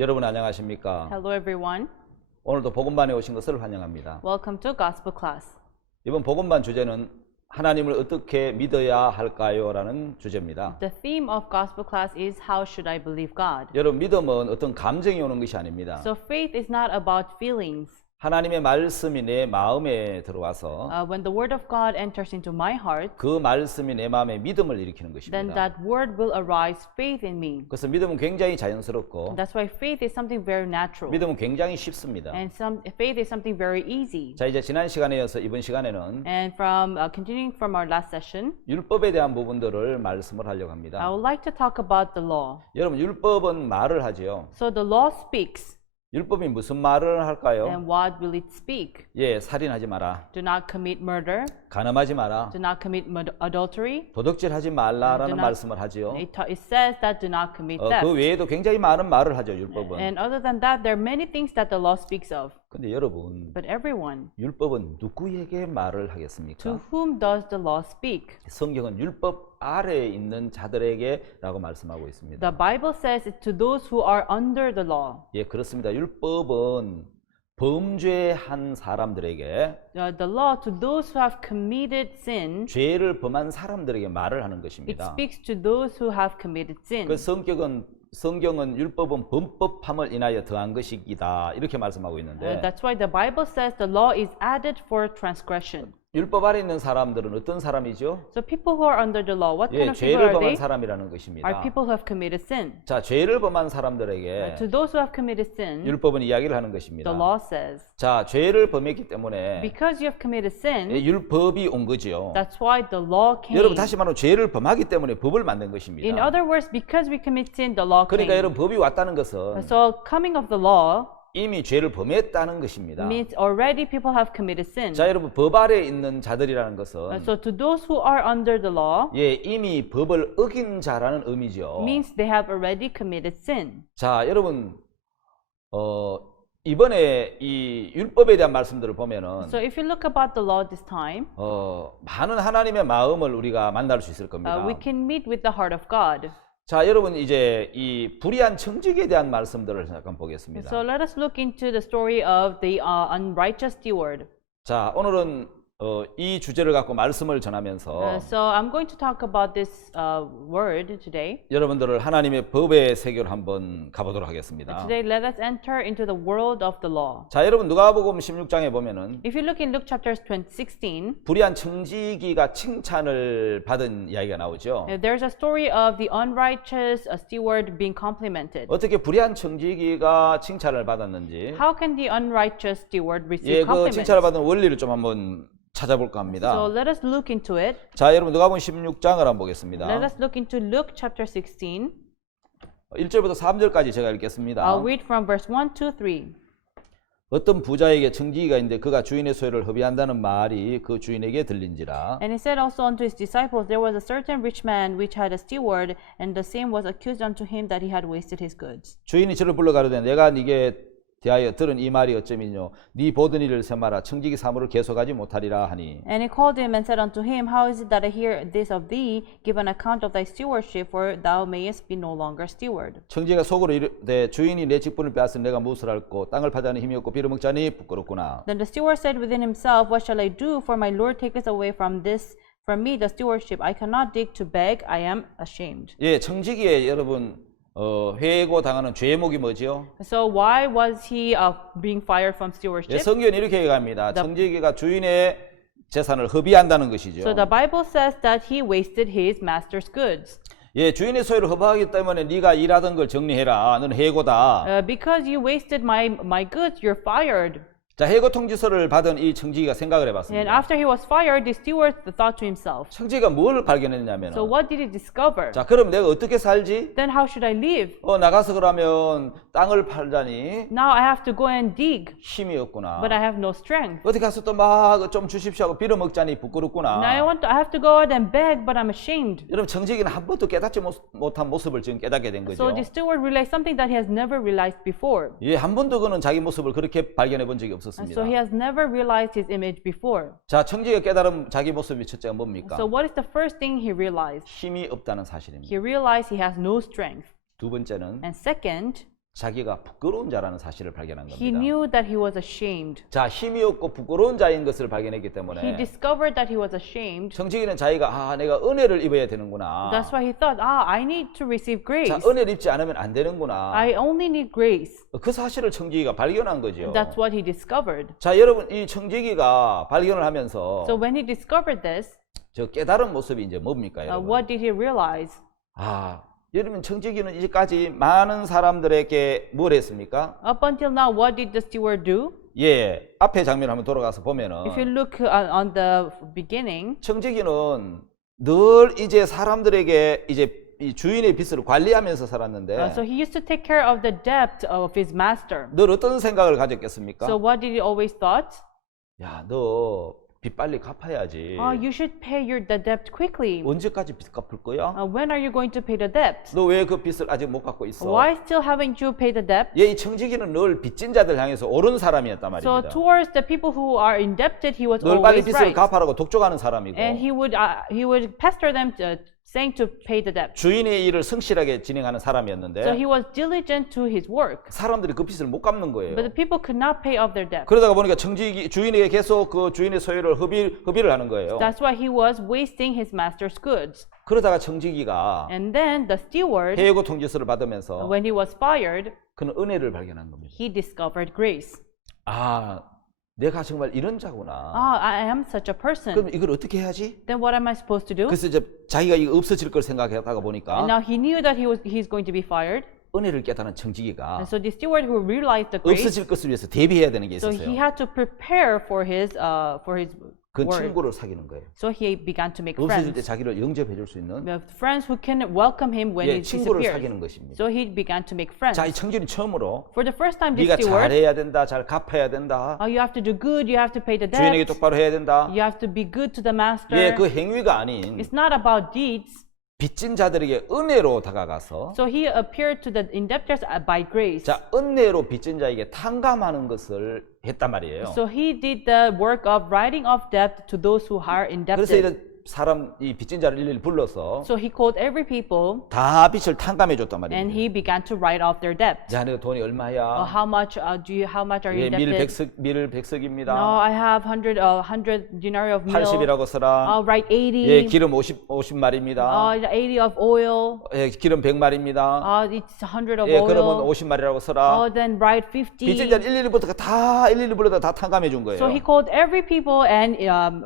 여러분 안녕하십니까? Hello everyone. 오늘도 복음반에 오신 것을 환영합니다. Welcome to Gospel Class. 이번 복음반 주제는 하나님을 어떻게 믿어야 할까요? 라는 주제입니다. The theme of Gospel Class is How should I believe God? 여러분 믿음은 어떤 감정이 오는 것이 아닙니다. So faith is not about feelings. 하나님의 말씀이 내 마음에 들어와서 When the word of God enters into my heart, 그 말씀이 내 마음에 믿음을 일으키는 then 것입니다. that word will arise faith in me. 그래서 믿음은 굉장히 자연스럽고 That's why faith is something very natural. 믿음은 굉장히 쉽습니다. And faith is something very easy. 자, 이제 지난 시간에 이어서 이번 시간에는 And from continuing from our last session, 율법에 대한 부분들을 말씀을 하려고 I 합니다. would like to talk about the law. 여러분 율법은 말을 하지요. So the law speaks. 율법이 무슨 말을 할까요? And what will it speak? 예, 살인하지 마라. Do not commit murder. 간음하지 마라. Do not commit adultery. 도둑질하지 말라라는 do not- 말씀을 하지요. It says that do not commit 그 theft. 외에도 굉장히 많은 말을 하죠, 율법은. And other than that, there are many things that the law speaks of. 근데 여러분, But everyone, 율법은 누구에게 말을 to 하겠습니까? whom does the law speak? 성경은 율법 아래에 있는 자들에게라고 말씀하고 있습니다. The Bible says it to those who are under the law. 예, 그렇습니다. 율법은 범죄한 사람들에게, The law to those who have committed sin. 죄를 범한 사람들에게 말을 하는 It 것입니다. speaks to those who have committed sin. 그 성경은 율법은 범법함을 인하여 더한 것이다 이렇게 말씀하고 있는데, That's why the Bible says the law is added for transgression. 율법 아래 있는 사람들은 어떤 사람이죠? So people who are under the law, what kind 예, of people 죄를 are 범한 they? 사람이라는 Are 것입니다. people who have committed sin. 자, 죄를 범한 사람들에게 To those who have committed sin, 율법은 이야기를 하는 것입니다. the law says, 자, 죄를 범했기 때문에 because you have committed sin, 율법이 온 거죠. that's why the law came. 여러분 다시 말하면 죄를 범하기 때문에 법을 만든 것입니다. In other words, because we commit sin, the law 그러니까 came. 여러분 법이 왔다는 것은 So coming of the law 이미 죄를 범했다는 것입니다. means already people have committed sin. 자, 여러분 법 아래에 있는 자들이라는 것은 So to those who are under the law 예, 이미 법을 어긴 자라는 의미죠. means they have already committed sin. 자, 여러분 이번에 이 율법에 대한 말씀들을 보면은 So if you look about the law this time, 많은 하나님의 마음을 우리가 만날 수 있을 겁니다. we can meet with the heart of God. 자, 여러분 이제 이 불의한 청직에 대한 말씀들을 잠깐 보겠습니다. So let us look into the story of the unrighteous steward. 자, 오늘은 이 주제를 갖고 말씀을 전하면서 So I'm going to talk about this word today. 여러분들을 하나님의 법의 세계로 한번 가보도록 하겠습니다. Today, let us enter into the world of the law. 자, 여러분 누가복음 16장에 보면은 If you look in Luke chapter 16, 불의한 청지기가 칭찬을 받은 이야기가 나오죠. there's a story of the unrighteous steward being complimented. 어떻게 불의한 청지기가 칭찬을 받았는지, How can the unrighteous steward 예, receive 그 compliments? 칭찬을 받은 원리를 좀 한번 찾아볼까 So 합니다. let us look into it. 자, 여러분 누가복음 16장을 한번 보겠습니다. Let us look into Luke chapter 16. 1절부터 3절까지 제가 읽겠습니다. I'll read from verse 1 to 3. 어떤 부자에게 청지기가 있는데 그가 주인의 소유를 허비한다는 말이 그 주인에게 들린지라. And he said also unto his disciples, there was a certain rich man which had a steward, and the same was accused unto him that he had wasted his goods. 주인이 저를 불러 가로되 내가 네게 대하여 들은 이 말이 어쩌미뇨 네 보던 일을 세마라 청지기 사무를 계속하지 못하리라 하니. And he called him and said unto him, How is it that I hear this of thee? Give an account of thy stewardship, for thou mayest be no longer steward. 청지기가 속으로 이르되 주인이 내 직분을 빼앗은 내가 무엇을 할꼬 땅을 파자니 힘이 없고 빌어먹자니 부끄럽구나. Then the steward said within himself, What shall I do? For my Lord taketh away from me the stewardship. I cannot dig to beg. I am ashamed. 예, 청지기에 여러분 회고 당하는 죄목이 뭐지요? So why was he being fired from 예, stewardship? 성경은 이렇게 얘기합니다. 청지기가 주인의 재산을 허비한다는 것이죠. So the Bible says that he wasted his master's goods. 예, 주인의 소유를 허비하기 때문에 네가 일하던 걸 정리해라. 너는 해고다. Because you wasted my goods, you're fired. 자, 해고 통지서를 받은 이 청지기가 생각을 And 해봤습니다. after he was fired, the steward thought to himself, 청지기가 뭘 발견했냐면, So what did he discover? 자, 그럼 내가 어떻게 살지? Then how should I live? 나가서 그러면 땅을 팔자니 Now I have to go and dig, 힘이 없구나. but I have no strength. 어디 가서 또 막 좀 주십시오 하고 빌어먹자니 Now 부끄럽구나. I have to go out and beg, but I'm ashamed. 여러분, 청지기는 한 번도 깨닫지 못한 모습을 지금 깨닫게 된 So 거죠. the steward realized something that he has never realized before. 예, 한 번도 그는 자기 모습을 그렇게 발견해 본 적이 And 없었습니다. so he has never realized his image before. 자, 청지기가 깨달은 자기 모습이 첫째가 뭡니까? So what is the first thing he realized? 힘이 없다는 사실입니다. He realized he has no strength. 두 번째는 And second, 자기가 부끄러운 자라는 사실을 발견한 He 겁니다. knew that he was ashamed. 자, 힘이 없고 부끄러운 자인 것을 발견했기 He 때문에 discovered that he was ashamed. 청지기는 자기가 내가 은혜를 입어야 되는구나. That's why he thought, I need to receive grace. 자, 은혜를 입지 않으면 안 되는구나. I only need grace. 그 사실을 청지기가 발견한 거죠. That's what he discovered. 자, 여러분 이 청지기가 발견을 하면서 So when he discovered this, 저 깨달은 모습이 이제 뭡니까, 여러분? what did he realize? 여러분 청지기는 이제까지 많은 사람들에게 뭘 했습니까? Up until now, what did the steward do? 예, 앞에 장면 한번 돌아가서 보면은 If you look on the beginning, 청지기는 늘 이제 사람들에게 이제 이 주인의 빚을 관리하면서 살았는데 so he used to take care of the debt of his master. 늘 어떤 생각을 가졌겠습니까? So what did he always thought? 야, 너 빚 빨리 갚아야지. You should pay the debt quickly. 언제까지 빚 갚을 거야? When are you going to pay the debt? 너 왜 그 빚을 아직 못 갚고 있어? Why still haven't you paid the debt? 예, 이 청지기는 늘 빚진 자들 향해서 옳은 사람이었단 So 말입니다. towards the people who are indebted, he was 늘 빨리 always 빚을 right. 갚아라고 독촉하는 사람이고 And he would pester them, saying to pay the debt. 주인의 일을 성실하게 진행하는 So 사람이었는데 he was diligent to his work. 사람들이 그 빚을 못 갚는 거예요. But the people could not pay off their debt. 그러다가 보니까 청지기 주인에게 계속 그 주인의 소유를 허비를 하는 거예요. That's why he was wasting his master's goods. 그러다가 청지기가 And then the steward, 해고 통지서를 받으면서 when he was fired, 그는 은혜를 발견한 겁니다. he discovered grace. 내가 정말 이런 자구나. I am such a person. 그럼 이걸 어떻게 해야지? Then what am I supposed to do? 그래서 이제 자기가 이거 없어질 걸 생각하다가 And 보니까 now he knew that he's going to be fired. 은혜를 깨달은 청지기가 And so the steward who realized the grace, 없어질 것을 위해서 대비해야 되는 게 so he 있었어요. had to prepare for his 그 word. 친구를 사귀는 거예요. So he began to make 없어질 때 friends. 자기를 영접해 줄 수 있는 We have friends who can welcome him when he 친구를 disappears. 사귀는 것입니다. So he began to make friends. 자, 이 청지기는 처음으로 For the first time, this 네가 steward, 잘해야 된다, 잘 갚아야 된다, you have to do good, you have to pay the 주인에게 debt, 똑바로 해야 된다. you have to be good to the master. 그 행위가 아닌 It's not about deeds. 빚진 자들에게 은혜로 다가가서 So he appeared to the indebtors by grace. 자, 은혜로 빚진 자에게 탕감하는 것을 했단 말이에요. So he did the work of writing off debt to those who are 그래서 indebted. 이런 사람 이 빚진 자를 일일이 불러서 So he called every people 다 빚을 탕감해 줬단 and 말입니다. he began to write off their debt. 야, 내가 돈이 얼마야? How much are you 예, indebted? 밀 100석입니다. No, I have 100 denarii of meal. 80이라고 써라. I'll write 80. 예, 기름 50마리입니다. 80 of oil. 예, 기름 100마리입니다. It's 100 of 예, 그러면 oil. 50마리라고 써라. Then write 50. 빚진 자를 일일이 불러다 다 탕감해 준 거예요. So he called every people and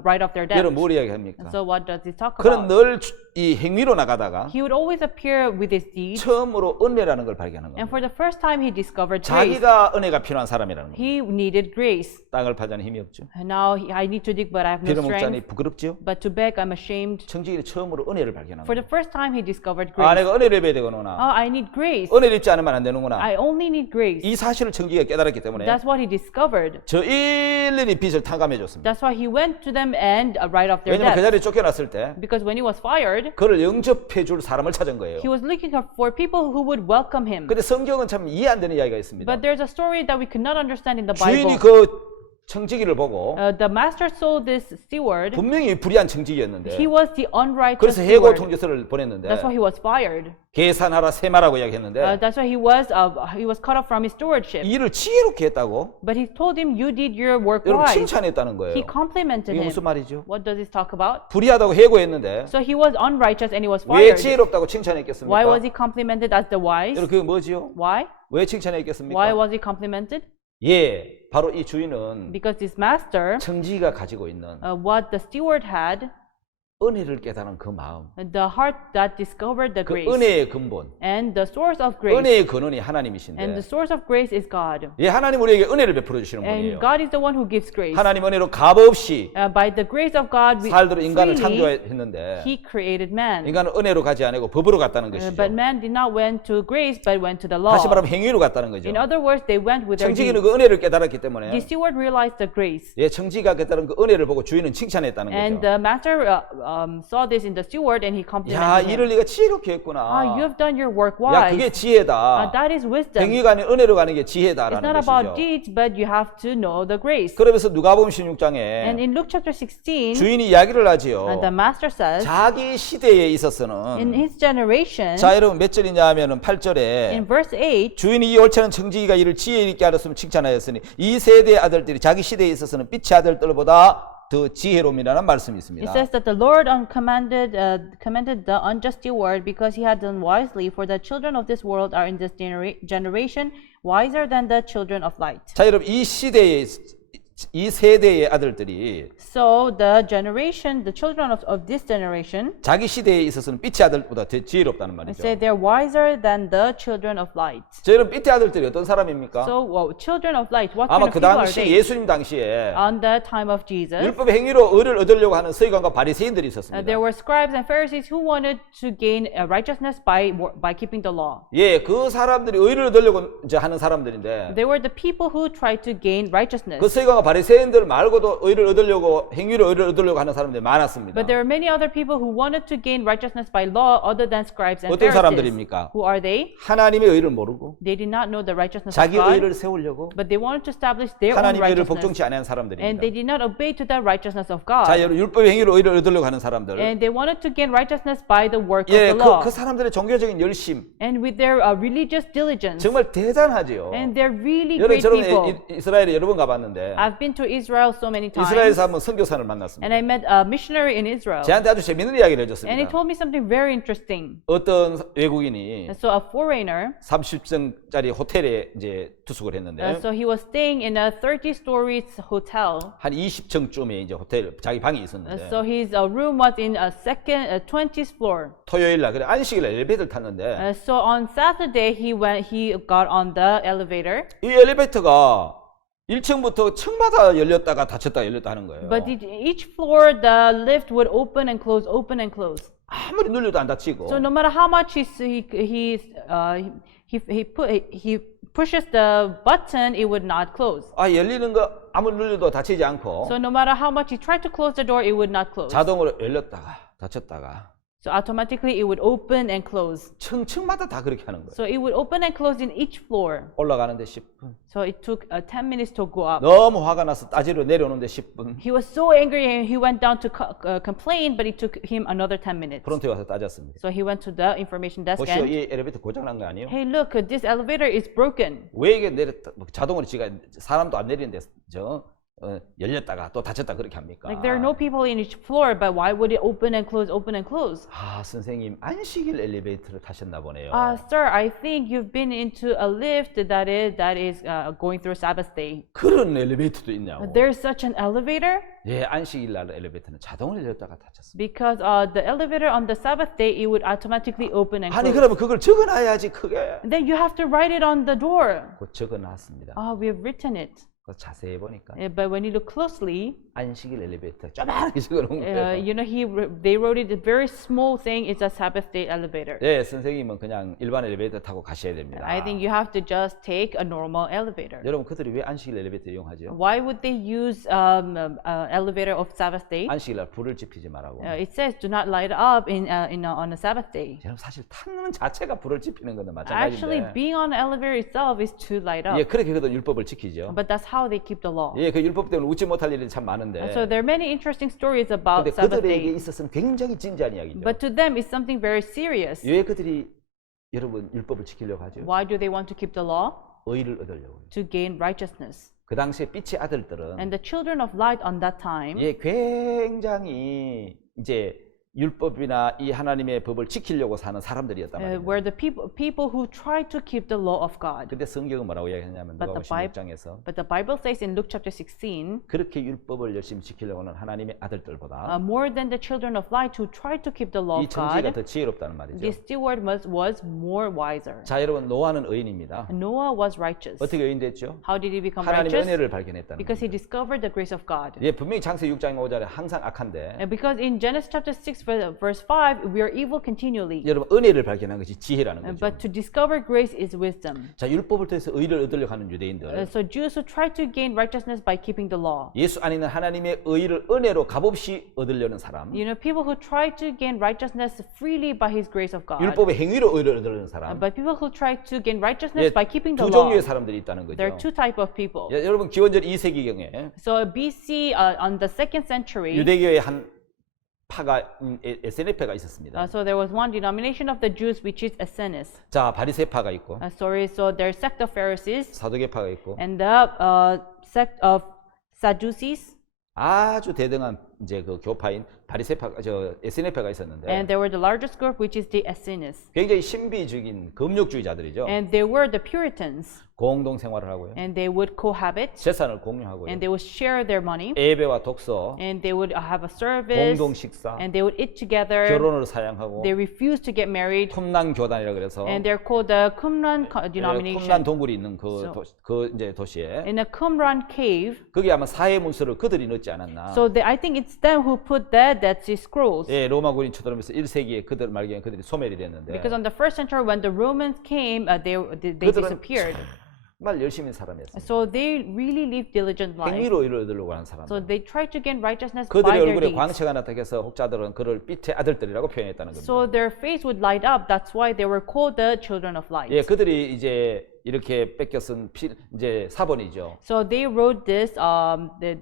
write off their debt. 여러분 뭘 이야기합니까? So what does he talk 그는 about? 늘 이 행위로 나가다가 He would always appear with his deeds. 처음으로 은혜라는 걸 발견한 And 겁니다. for the first time, he discovered grace. 자기가 은혜가 필요한 사람이라는 겁니다. He needed grace. 땅을 파자니 힘이 없죠. And now I need to dig, but I have no 빌어먹자니 strength. 부끄럽지요. But to beg, I'm ashamed. 청지기는 처음으로 은혜를 발견한 For 겁니다. the first time, he discovered grace. 내가 은혜를 입어야 되구나. I need grace. 은혜를 입지 않으면 안 되는구나. I only need grace. 이 사실을 청지기가 깨달았기 때문에 That's what he discovered. 저 일일이 빚을 탕감해 줬습니다. That's why he went to them and write off their 왜냐면 그 debt. 자리에 쫓겨났을 때 Because when he was fired, 그를 영접해 줄 사람을 찾은 거예요. he was looking for people who would welcome him. 근데 성경은 참 이해 안 되는 이야기가 있습니다. But there's a story that we could not understand in the 주인이 Bible. 그 청지기를 보고 The master saw this steward. 분명히 불의한 청지기였는데 He was the unrighteous 그래서 해고 steward. 통지서를 보냈는데 That's why he was fired. 계산하라 세마라고 이야기했는데 That's why he was cut off from his stewardship. 이 일을 지혜롭게 했다고 But he told him, you did your work 여러분 right. 칭찬했다는 거예요. He complimented 이게 him. 무슨 말이죠? What does this talk about? 불의하다고 해고했는데 So he was unrighteous and he was 왜 fired. 지혜롭다고 Why 칭찬했겠습니까? was he complimented as the wise? 여러분 그게 뭐지요? Why? 왜 칭찬했겠습니까? Why was he complimented? 예, 바로 이 주인은 Because this master, 청지기가 가지고 있는 what the steward had, 은혜를 깨달은 그 마음, the heart that discovered the 그 grace. 은혜의 근본, And the source of grace. 은혜의 근원이 And 하나님이신데 the source of grace is God. 예, 하나님 우리에게 은혜를 베풀어 주시는 And 분이에요. God is the one who gives grace. 하나님 은혜로 값없이 By the grace of God, 살도록 인간을 freely, 창조했는데 He created man. 인간은 은혜로 가지 않고 법으로 갔다는 것이죠. But man did not went to grace, but went to the law. 다시 말하면 행위로 갔다는 거죠. In other words, they went with their 청지기는 deeds. 그 은혜를 깨달았기 때문에 The steward realized the grace. 예, 청지기가 깨달은 그 은혜를 보고 주인은 칭찬했다는 And 거죠. the master saw this in the steward and he 야, complimented 일을 him. 네가 지혜롭게 했구나. You have done your work 야, 그게 wise. 지혜다. That is wisdom. 행위가 아닌 은혜로 가는 게 It's 지혜다라는 not about 것이죠. deeds, but you have to know the grace. 그러면서 누가복음 And 16장에 in Luke chapter 16, 주인이 이야기를 하지요. the master says, 자기 시대에 in 있어서는 his generation, 자 여러분 몇 절이냐 하면은 8절에 in verse 8, 주인이 이 옳지 않은 청지기가 이를 지혜 있게 하였으면 칭찬하였으니 이 세대의 아들들이 자기 시대에 있어서는 빛의 아들들보다 더 지혜로움이라는 말씀이 it 있습니다. says that the Lord commended the unjust steward because he had done wisely, for the children of this world are in this generation wiser than the children of light. 자 여러분 이 세대의 아들들이 So the children of this generation, 자기 시대에 있어서는 빛의 아들보다 더 지혜롭다는 말이죠. say they're wiser than the children of light. 자 여러분 빛의 아들들이 어떤 사람입니까? So children of light, what 아마 kind of 그 people are 당시 they? 예수님 당시에 On the time of Jesus, 율법의 행위로 의를 얻으려고 하는 서기관과 바리새인들이 있었습니다. there were scribes and Pharisees who wanted to gain righteousness by keeping the law. 예, 그 사람들이 의를 얻으려고 이제 하는 사람들인데 They were the people who tried to gain righteousness. 그 서기관과 바리새인들 말고도 의를 얻으려고 행위로 의를 얻으려고 하는 사람들이 많았습니다. But there were many other people who wanted to gain righteousness by law other than scribes and 어떤 Pharisees. 사람들입니까? Who are they? 하나님의 의를 모르고 They did not know the righteousness of 자기 God, 의를 세우려고 but they wanted to establish their own 하나님의 의를 righteousness. 복종치 않은 And 사람들입니다. they did not obey to the righteousness of God. 자, 여러분 율법의 행위로 의를 얻으려고 하는 사람들. And they wanted to gain righteousness by the work 예, of the law. 그 사람들의 종교적인 열심 And with their religious diligence. 정말 대단하지요. And they're really 여러분 great 저는 people. 이스라엘에 여러 번 가봤는데 I've been to Israel so many times. 이스라엘에서 한번 선교사를 만났습니다. And I met a missionary in Israel. 저한테 아주 재밌는 이야기를 And he 해줬습니다. told me something very interesting. 어떤 외국인이 So a foreigner, 30층짜리 호텔에 이제 투숙을 했는데 so he was staying in a 30 stories hotel. 한 20층쯤에 이제 호텔 자기 방이 있었는데 So his room was in a 20th floor. 토요일 날 그래 안식일 엘리베이터를 탔는데 So on Saturday he got on the elevator. 이 엘리베이터가 1층부터 층마다 열렸다가 닫혔다 열렸다 하는 거예요. But each floor the lift would open and close, open and close. 아무리 눌려도 안 닫히고 So no matter how much he pushes the button, it would not close. 아 열리는 거 아무리 눌려도 닫히지 않고 So no matter how much he tried to close the door, it would not close. 자동으로 열렸다가 닫혔다가 So automatically it would open and close. 층층마다 다 그렇게 하는 거예요. So it would open and close in each floor. 올라가는데 10분. So it took 10 minutes to go up. 너무 화가 나서 따지러 내려오는데 10분. He was so angry and he went down to complain, but it took him another 10 minutes. 프론트에 와서 따졌습니다. So he went to the information desk 보시오, and, 이 엘리베이터 고장난 거 아니에요? hey, look, this elevator is broken. 왜 이게 자동으로 지가 사람도 안 내리는데 열렸다가 또 닫혔다 그렇게 합니까? Like there are no people in each floor, but why would it open and close, open and close? 아 선생님 안식일 엘리베이터를 타셨나 보네요. Sir, I think you've been into a lift that is going through Sabbath day. 그런 엘리베이터도 있냐고. There's such an elevator? 예, 안식일 날 엘리베이터는 자동으로 열렸다가 닫혔습니다. Because the elevator on the Sabbath day, it would automatically open and 아니 close. 그러면 그걸 적어놔야지 크게. Then you have to write it on the door. 그 적어놨습니다. We have written it. 그 자세히 보니까 But when you look closely, 안식일 엘리베이터 쪼만하게 적어놓은 거예요. you know, they wrote it very small, saying it's a Sabbath day elevator. 예, 선생님은 그냥 일반 엘리베이터 타고 가셔야 됩니다. I think you have to just take a normal elevator. 여러분 그들이 왜 안식일 엘리베이터 이용하죠? Why would they use elevator of Sabbath day? 안식일 날 불을 지피지 말라고. It says do not light up on a Sabbath day. 여러분 사실 타는 자체가 불을 지피는 거는 Actually, 마찬가지인데. being on an elevator itself is to light up. 예, 그렇게 그들 율법을 지키죠. But that's how they keep the law. 예, 그 율법 때문에 웃지 못할 일이 참 많은데. So there are many interesting stories about 근데 Sabbath 그들에게 day. 있어서는 굉장히 진지한 이야기죠. But to them, it's something very serious. 왜 그들이 여러분 율법을 지키려고 하죠? Why do they want to keep the law? 의를 얻으려고. To gain righteousness. 그 당시에 빛의 아들들은 And the children of light on that time, 예, 굉장히 이제 율법이나 이 하나님의 법을 지키려고 사는 사람들이었단 말이에요. were the people who tried to keep the law of God. 근데 성경은 뭐라고 이야기하냐면 But 누가 the Bible- 16장에서 But the Bible says in Luke chapter 16, 그렇게 율법을 열심히 지키려고 하는 하나님의 아들들보다 more than the children of light who tried to keep the law 이 of 청지가 God, 더 지혜롭다는 말이죠. the steward was more wiser. 자, 여러분 노아는 의인입니다. Noah was righteous. 어떻게 의인 됐죠? How did he become 하나님의 righteous? 은혜를 발견했다는 Because 거예요. he discovered the grace of God. 예, 분명히 창세기 6장 5절에 항상 악한데 And because in Genesis chapter 6 verse 5, we are evil continually. 여러분 은혜를 발견한 것이 지혜라는 거죠. But to discover grace is wisdom. 자, 율법을 통해서 의를 얻으려고 하는 유대인들. So Jews who try to gain righteousness by keeping the law. 예수 안에 있는 하나님의 의를 은혜로 값없이 얻으려는 사람. You know, people who try to gain righteousness freely by His grace of God. 율법의 행위로 의를 얻으려는 사람. But people who try to gain righteousness by keeping the 두 law. 종류의 사람들이 있다는 거죠. There are two type of people. 여러분 기원전 2세기경에 So BC on the second century. 유대교의 한 파가 에세네파가 있었습니다. So there was one denomination of the Jews which is Essenes. 자, 바리새파가 있고 So there's sect of Pharisees 사두개파가 있고 and the sect of Sadducees. 아주 대등한 이제 그 교파인 바리새파 저 에세네파가 있었는데 And there were the largest group which is the Essenes. 굉장히 신비주의인 금욕주의자들이죠. And they were the Puritans. 공동 생활을 하고요. And they would cohabit. 재산을 공유하고요. And they would share their money. 예배와 독서, And they would have a service. 공동 식사, And they would eat together. 결혼을 사양하고 They refused to get married. 쿰란 교단이라 그래서 And they're called the Qumran 쿰란 denomination. 동굴이 있는 그 이제 도시에 In a Qumran cave. 거기 아마 사회 문서를 그들이 넣지 않았나. So I think it's them who put the Dead Sea Scrolls. 예, 로마 군인 쳐들어오면서 1세기에 그들 말기에 그들이 소멸이 됐는데 Because on the first century when the Romans came, they 그들은 disappeared. 정말 열심히 사람이었어요. So they really lived diligent life. 행위로 이를 얻으려고 하는 So 사람들. they tried to gain righteousness by 그들의 their 얼굴에 deeds. 광채가 나타나서 혹자들은 그를 빛의 아들들이라고 표현했다는 겁니다. So their face would light up. That's why they were called the children of light. 예, 그들이 이제 이렇게 뺏겨 쓴 이제 사본이죠. So they wrote this.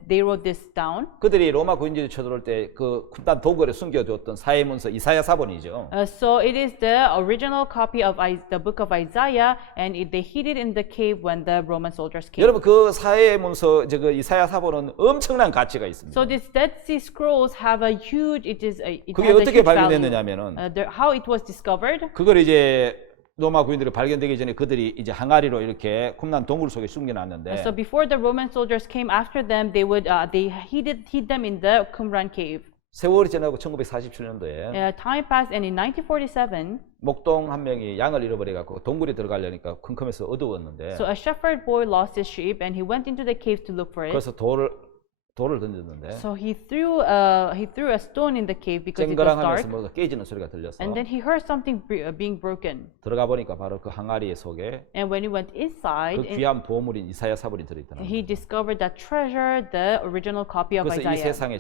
They wrote this down. 그들이 로마 군인들이 쳐들어올 때 그 쿰란 동굴에 숨겨두었던 사회문서 이사야 사본이죠. So it is the original copy of the book of Isaiah, and they hid it in the cave when the Roman soldiers came. 여러분 그 사회문서 이제 그 이사야 사본은 엄청난 가치가 있습니다. So these Dead Sea Scrolls have a huge. It 그게 has a 어떻게 huge value. 발견됐느냐면은 How it was discovered. 그걸 이제 로마 구인들이 발견되기 전에 그들이 이제 항아리로 이렇게 쿰란 동굴 속에 숨겨놨는데 So before the Roman soldiers came after them, they hid them in the Qumran cave. 세월이 지나고 1947년도에 Time passed, and in 1947, 목동 한 명이 양을 잃어버려 갖고 동굴에 들어가려니까 컴컴해서 어두웠는데 so a shepherd boy lost his sheep, and he went into the cave to look for it. 그래서 돌을 던졌는데 So he threw a stone in the cave because it was 쨍그랑하면서 dark, 뭐가 깨지는 소리가 들렸어. and then he heard something being broken. 들어가 보니까 바로 그 항아리 속에 And when he went 그 inside, 귀한 보물인 이사야 사본이 들어있더라고요. he discovered that treasure, the original copy of 그래서 이 Isaiah. 세상에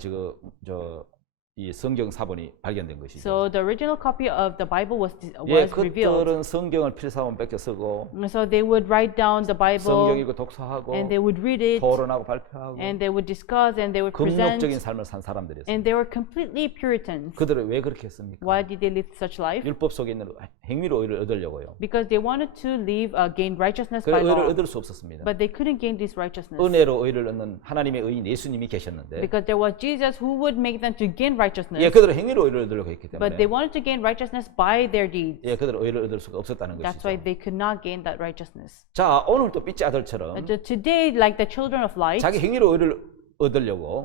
이 성경 사본이 발견된 것이죠. So the original copy of the Bible was 예, revealed. 그들은 성경을 필사본 뺏겨 쓰고 So they would write down the 성경 Bible, 읽고 독서하고 and they would read it, 토론하고 발표하고 and they would discuss, and they would 금욕적인 present, 삶을 산 사람들이었어요. and they were completely Puritans. 그들은 왜 그렇게 했습니까? Why did they live such life? 율법 속에 있는 행위로 의를 얻으려고요. Because they wanted to gain righteousness 그 by 의를 law, 얻을 수 없었습니다. but they couldn't gain this righteousness 은혜로 의를 얻는 하나님의 의인 예수님이 계셨는데 because there was Jesus who would make them to gain righteousness, 예, 그들은 행위로 의를 얻으려고 했기 but 때문에 they wanted to gain righteousness by their deeds. 예, 그들은 의를 얻을 수가 없었다는 That's why 것이죠. they could not gain that righteousness. 자, 오늘 또 삐치 아들처럼 Today, like the children of light, 자기 행위로 의를 얻으려고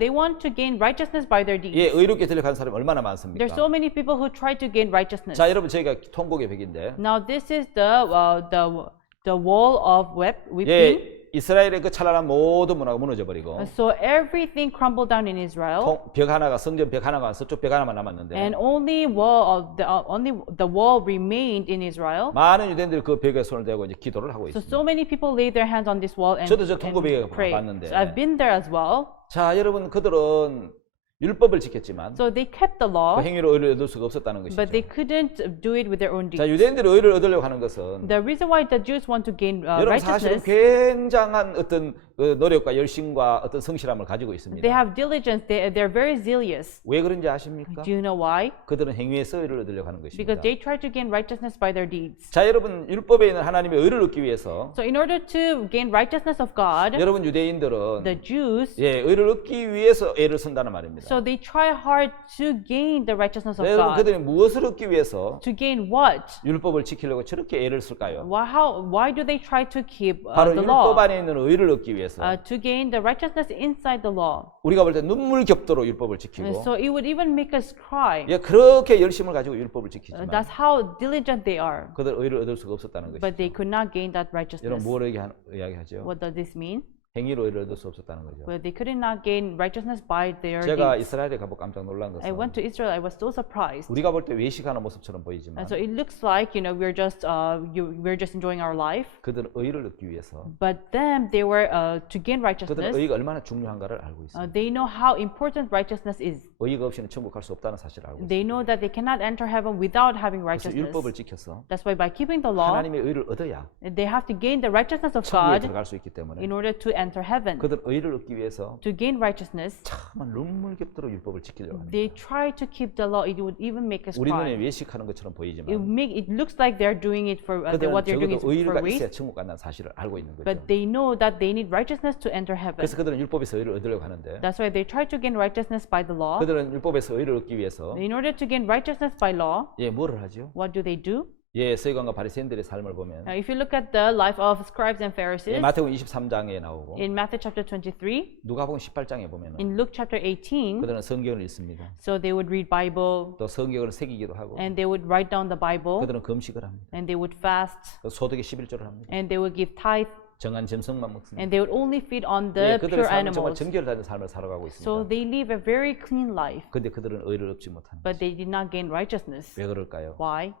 they want to gain righteousness by their deeds. 예, 의롭게 들려가는 사람이 얼마나 많습니까? There's so many people who try to gain righteousness. 자, 여러분 저희가 통곡의 벽인데 Now this is the wall of weeping. 예, 이스라엘의 그 찬란한 모든 문화가 무너져 버리고 So everything crumbled down in Israel, 벽 하나가 성전 벽 하나가 서쪽 벽 하나만 남았는데 and only the wall remained in Israel. 많은 유대인들이 그 벽에 손을 대고 이제 기도를 하고 So 있습니다. many people laid their hands on this wall and, 저도 저 통곡벽에 and pray. 봤는데. So I've been there as well. 자, 여러분 그들은 율법을 지켰지만 So they kept the 그 law, 행위로 의를 얻을 수가 없었다는 것이죠. but they couldn't do it with their own 자, deeds. 유대인들이 의를 얻으려고 하는 것은 The reason why the Jews want to gain 여러분 사실은 righteousness, 굉장한 어떤 그 노력과 열심과 어떤 성실함을 가지고 있습니다. they have diligence. They're very zealous. 왜 그런지 아십니까? Do you know why? 그들은 행위에서 의를 얻으려고 하는 것입니다. Because they try to gain righteousness by their deeds. 자, 여러분 율법에 있는 하나님의 의를 얻기 위해서 So in order to gain righteousness of God, 여러분 유대인들은 the Jews, 예, 의를 얻기 위해서 애를 쓴다는 말입니다. so they try hard to gain the righteousness of 여러분 God. 그들이 무엇을 얻기 위해서 To gain what? 율법을 지키려고 저렇게 애를 쓸까요? Why do they try to keep 바로 the 율법 law? 안에 있는 의를 얻기 위해서 To gain the righteousness inside the law. 우리가 볼 때 눈물 겹도록 율법을 지키고 So it would even make us cry. 예, 그렇게 열심을 가지고 율법을 지키지만 That's how diligent they are. 그들 의를 얻을 수가 없었다는 But they 것이죠. could not gain that 여러분 righteousness. 뭐를 이야기하죠? What does this mean? 행위로 의를 얻을 수 없었다는 거죠. But they could not gain righteousness by their 제가 deeds. 이스라엘에 가보고 깜짝 놀란 I went 것은 to Israel. I was so surprised. 우리가 볼 때 외식하는 모습처럼 보이지만 And so it looks like we're just enjoying our life. 그들은 의를 얻기 위해서 But them they were to gain 그들은 righteousness. 의가 얼마나 중요한가를 알고 있습니다. They know how important righteousness is. 의가 없이는 천국 갈 수 없다는 사실을 알고 있습니다. They know that they cannot enter heaven without having 그래서 righteousness. 율법을 지켜서 That's why by keeping the law, 하나님의 의를 얻어야 they have to gain the righteousness of 천국에 God 들어갈 수 있기 때문에 in order to enter heaven. 그들 의를 얻기 위해서 To gain righteousness, 참 눈물겹도록 율법을 지키려고 합니다. they try to keep the law. It would even make us 우리 눈에 cry. 외식하는 것처럼 보이지만 It looks like they're doing it for 그들은 what they're doing is 적어도 for 의가 있어야 waste, 천국 간다는 사실을 알고 있는 거죠. but they know that they need righteousness to enter heaven. 그래서 그들은 율법에서 의를 얻으려고 하는데 That's why they try to gain righteousness by the law. 그들은 율법에서 의를 얻기 위해서 In order to gain righteousness by law, 뭐를 하죠? what do they do? 서기관과 바리새인들의 삶을 보면 If you look at the life of scribes and Pharisees 마태복음 23장에 나오고 in Matthew chapter 23, 누가복음 18장에 보면 in Luke chapter 18, 그들은 성경을 읽습니다. so they would read Bible 또 성경을 새기기도 하고 and they would write down the Bible 그들은 금식을 합니다. and they would fast 또 소득의 11조를 합니다. and they would give tithe 정한 짐승만 먹습니다. and they would only feed on the 그들의 pure 삶은 정말 animals. 정결을 다진 삶을 살아가고 So 있습니다. they live a very clean life, 근데 그들은 의를 얻지 못하는 but 거죠. they did not gain righteousness. 왜 그럴까요? Why?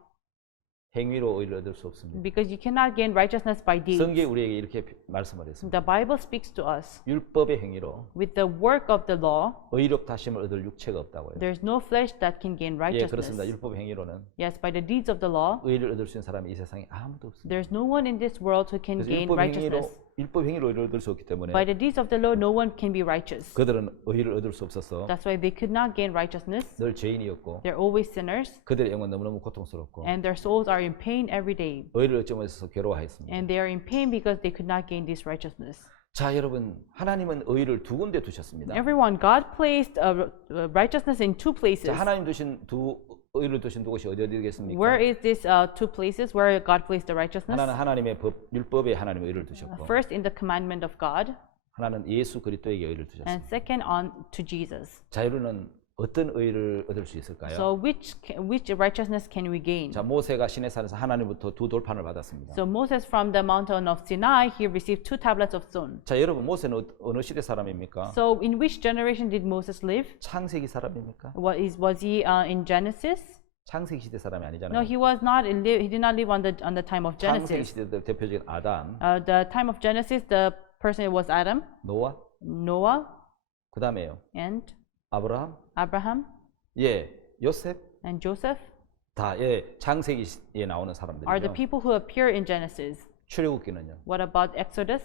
행위로 의를 얻을 수 없습니다. Because you cannot gain righteousness by deeds. 성경이 우리에게 이렇게 말씀을 했습니다. The Bible speaks to us. 율법의 행위로 With the work of the law, 의롭다 하심을 얻을 육체가 없다고요. there's no flesh that can gain 그렇습니다. righteousness. 율법 행위로는 Yes, by the deeds of the law, 의를 얻을 수 있는 사람이 이 세상에 아무도 없습니다. there's no one in this world who can 그래서 gain righteousness. 율법 행위로 의를 얻을 수 없기 때문에 By the deeds of the law, no one can be righteous. 그들은 의를 얻을 수 없어서 That's why they could not gain righteousness. 늘 죄인이었고 They're always sinners, 그들의 영은 너무너무 고통스럽고 and their souls are in pain every day. 의를 얻지 못해서 괴로워하였습니다. And they are in pain because they could not gain this righteousness. 자, 여러분, 하나님은 의를 두 군데 두셨습니다. Everyone, God placed righteousness in two places. 자, 하나님 두신 의를 두신 두 곳이 어디 어디겠습니까? Where is this two places where God placed the righteousness? 하나는 하나님의 법, 율법에 하나님의 의를 두셨고 First, in the commandment of God, 하나는 예수 그리스도에게 의를 and 두셨습니다. second, on to Jesus. 자, 여러분은 어떤 의를 얻을 수 있을까요? So, which righteousness can we gain? 자, 모세가 시내산에서 하나님부터 두 돌판을 받았습니다. So Moses from the mountain of Sinai, he received two tablets of stone. 자, 여러분, 모세는 어느 시대 사람입니까? So in which generation did Moses live? 창세기 사람입니까? Was he in Genesis? 창세기 시대 사람이 No, 아니잖아요. he was not. He did not live on the time of 창세기 Genesis. 시대 대표적인 아담, The time of Genesis, the person was Adam, 노아, Noah, 그 다음에요. and 아브라함, Abraham, 요셉, and Joseph 다 창세기에 나오는 are the 사람들이요. people who appear in Genesis. 출애굽기는요. What about Exodus?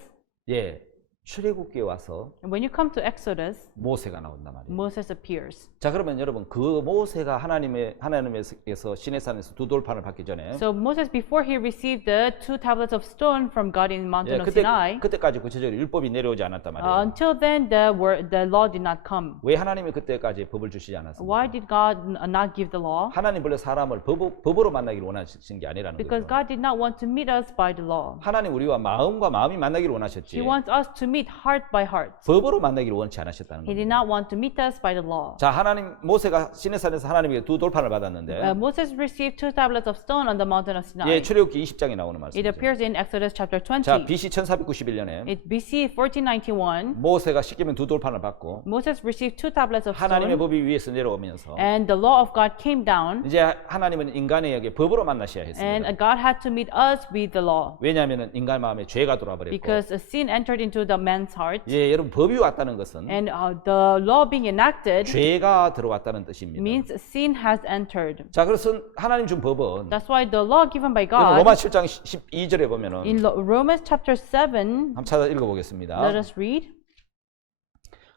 출애굽기에 와서 And when you come to Exodus, 모세가 나온단 말이에요. Moses appears. 자, 그러면 여러분 그 모세가 하나님에서 시내산에서 두 돌판을 받기 전에 So Moses, before he received the two tablets of stone from God in the mountain of Sinai, 그때까지 구체적으로 율법이 내려오지 않았단 말이에요. until then the law did not come. 왜 하나님이 그때까지 법을 주시지 않았습니까? Why did God not give the law? 하나님 원래 사람을 법으로 만나기를 원하신 게 아니라는 Because 거죠. God did not want to meet us by the law. 하나님 우리와 마음과 마음이 만나기를 원하셨지. He wants us to meet heart by heart. 법으로 만나기를 원치 않으셨다는 He did 겁니다. not want to meet us by the law. 자, 모세가 시내산에서 하나님에게 두 돌판을 받았는데 Moses received two tablets of stone on the mountain of Sinai. 출애굽기 20장에 나오는 It 말씀이죠. appears in Exodus chapter 자, 20. BC 1491년에 It's BC 1491. 모세가 십계명 두 돌판을 받고 Moses received two tablets of 하나님의 stone, 법이 위에서 내려오면서 and the law of God came down, 이제 하나님은 인간에게 법으로 만나셔야 and 했습니다. God had to meet us with the law. 왜냐하면 인간 마음에 죄가 들어와 버렸고 Because sin entered into the man's heart, 여러분 법이 왔다는 것은 and the law being enacted 죄가 들어왔다는 뜻입니다. means sin has entered. 자, 그래서 하나님 준 법은 That's why the law given by 여러분 God 로마 7장 12절에 보면은 in Romans chapter 7, 한번 찾아 읽어보겠습니다. let us read.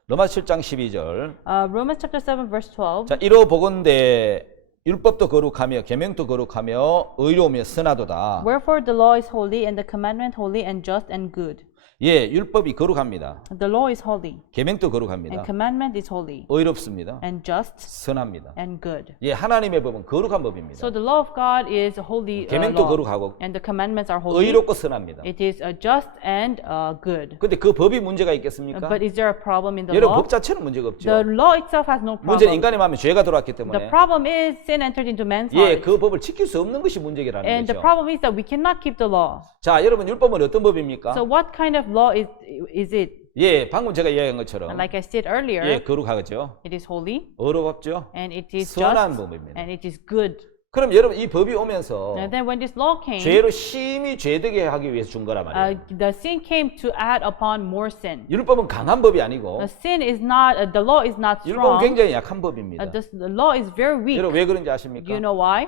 로마 7장 12절. Romans chapter 7 verse 12. 자, 이로 보건대 율법도 거룩하며 계명도 거룩하며 의로우며 선하도다. Wherefore the law is holy, and the commandment holy and just and good. 율법이 거룩합니다. The law is holy, 계명도 and 거룩합니다. commandment is holy, 의롭습니다. and just 선합니다. and good. 하나님의 법은 거룩한 법입니다. So the law of God is holy 계명도 law, 거룩하고 and the commandments are holy. 의롭고 선합니다. It is just and good. 근데 그 법이 문제가 있겠습니까? But is there a problem in the 여러분 law? 법 자체는 문제가 없죠. The law itself has no 문제는 problem. 인간의 마음에 죄가 들어왔기 The 때문에 problem is sin entered into man's heart. 그 법을 지킬 수 없는 것이 문제라는 And the 거죠. problem is that we cannot keep the law. 자, 여러분 율법은 어떤 법입니까? So what kind of law is it? 예, 방금 제가 이야기한 것처럼 And like I said earlier, 예, 거룩하죠. it is holy, 의롭죠. and it is 선한 just, 법입니다. and it is good. 그럼 여러분 이 법이 오면서 And then when this law came, 죄로 심히 죄되게 하기 위해서 준 거란 말이에요. the sin came to add upon more sin. 율법은 강한 법이 아니고 Sin is not, the law is not 율법은 strong. 굉장히 약한 법입니다. The law is very weak. 여러분 왜 그런지 Do 아십니까? you know why?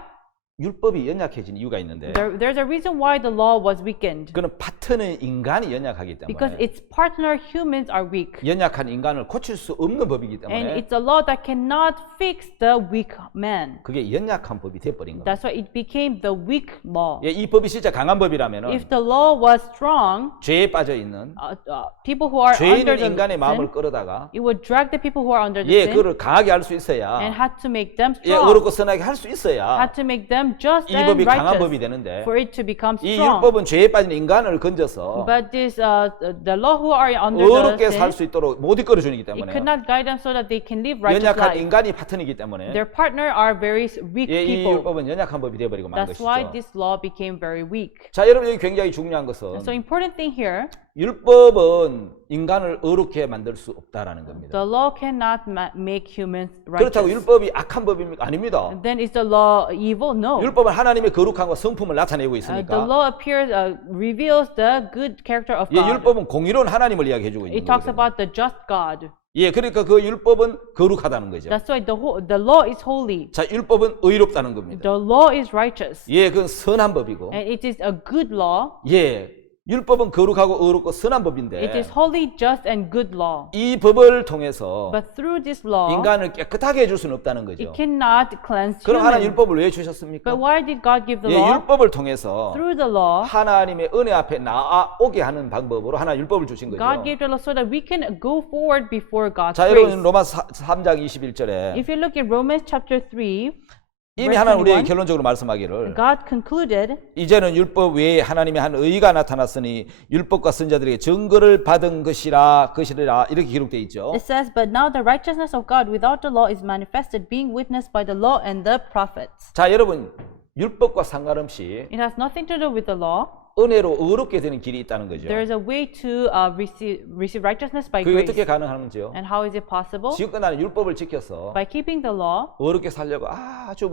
율법이 연약해진 이유가 있는데 There's a reason why the law was weakened. 그는 파트너 인간이 연약하기 Because 때문에 its partner humans are weak. 연약한 인간을 고칠 수 없는 법이기 And 때문에 it's a law that cannot fix the weak man. 그게 연약한 법이 돼버린 겁니다. That's why it became the weak law. 예, 이 법이 진짜 강한 법이라면 If the law was strong, 죄에 빠져 있는 people who are 죄 under 있는 the 인간의 마음을 sin, 끌어다가 it would drag the people who are under the 예, sin 그를 강하게 할 수 있어야 and had to make them 예, strong. 어렵고 선하게 할 수 있어야 Had to make them just 이 and 법이 강한 법이 righteous 되는데 for it to become 이 strong. 율법은 죄에 빠진 인간을 건져서 But this, the law who are under 어렵게 the 살 sin, 수 있도록 못 이끌어 주기 it 때문에 could not guide them so that they can live righteous 연약한 life. 인간이 파트너이기 때문에 Their partner are very weak 예, 이 people. 율법은 연약한 법이 되어버리고 만 That's why 것이죠. this law became very weak. 자, 여러분 여기 굉장히 중요한 것은 So important thing here, 율법은 인간을 어렵게 만들 수 없다라는 겁니다. the law cannot make humans 그렇다고 righteous. 율법이 악한 법입니까? 아닙니다. Then is the law evil? No. 율법은 하나님의 거룩함과 성품을 나타내고 The 있으니까 law appears, reveals the good character of 예, God. 율법은 공의로운 하나님을 이야기해주고 있는 It talks 거죠. about the just God. 예, 그러니까 그 율법은 거룩하다는 거죠. That's why the law is holy. 자, 율법은 의롭다는 겁니다. The law is righteous. 예, 그건 선한 법이고 And it is a good law. 예, 율법은 거룩하고 의롭고 선한 It 법인데 is holy, just, and good law. 이 법을 통해서 But through this law, 인간을 깨끗하게 해줄 수는 없다는 거죠. it cannot cleanse 그럼 하나님 humans. 율법을 왜 주셨습니까? But why did God give the 예, law? 율법을 통해서 Through the law, 하나님의 은혜 앞에 나아오게 하는 방법으로 하나님 율법을 주신 거죠. God gave the law so that we can go forward before God's 자, grace. 여러분 로마 3장 21절에 If you look at Romans chapter 3, 이미 verse 하나님 우리에게 21, 결론적으로 말씀하기를 God concluded, 이제는 율법 외에 하나님의 한 의가 나타났으니 율법과 선자들에게 증거를 받은 것이라 이렇게 기록되어 있죠. it says, but now the righteousness of God without the law is manifested, being witnessed by the law and the prophets. 자, 여러분 율법과 상관없이 It has nothing to do with the law. 은혜로 의롭게 되는 길이 있다는 거죠. There is a way to receive righteousness by 그게 grace. 어떻게 가능한지요? And how is it possible? 지금껏 나는 율법을 지켜서 By keeping the law, 의롭게 살려고 아주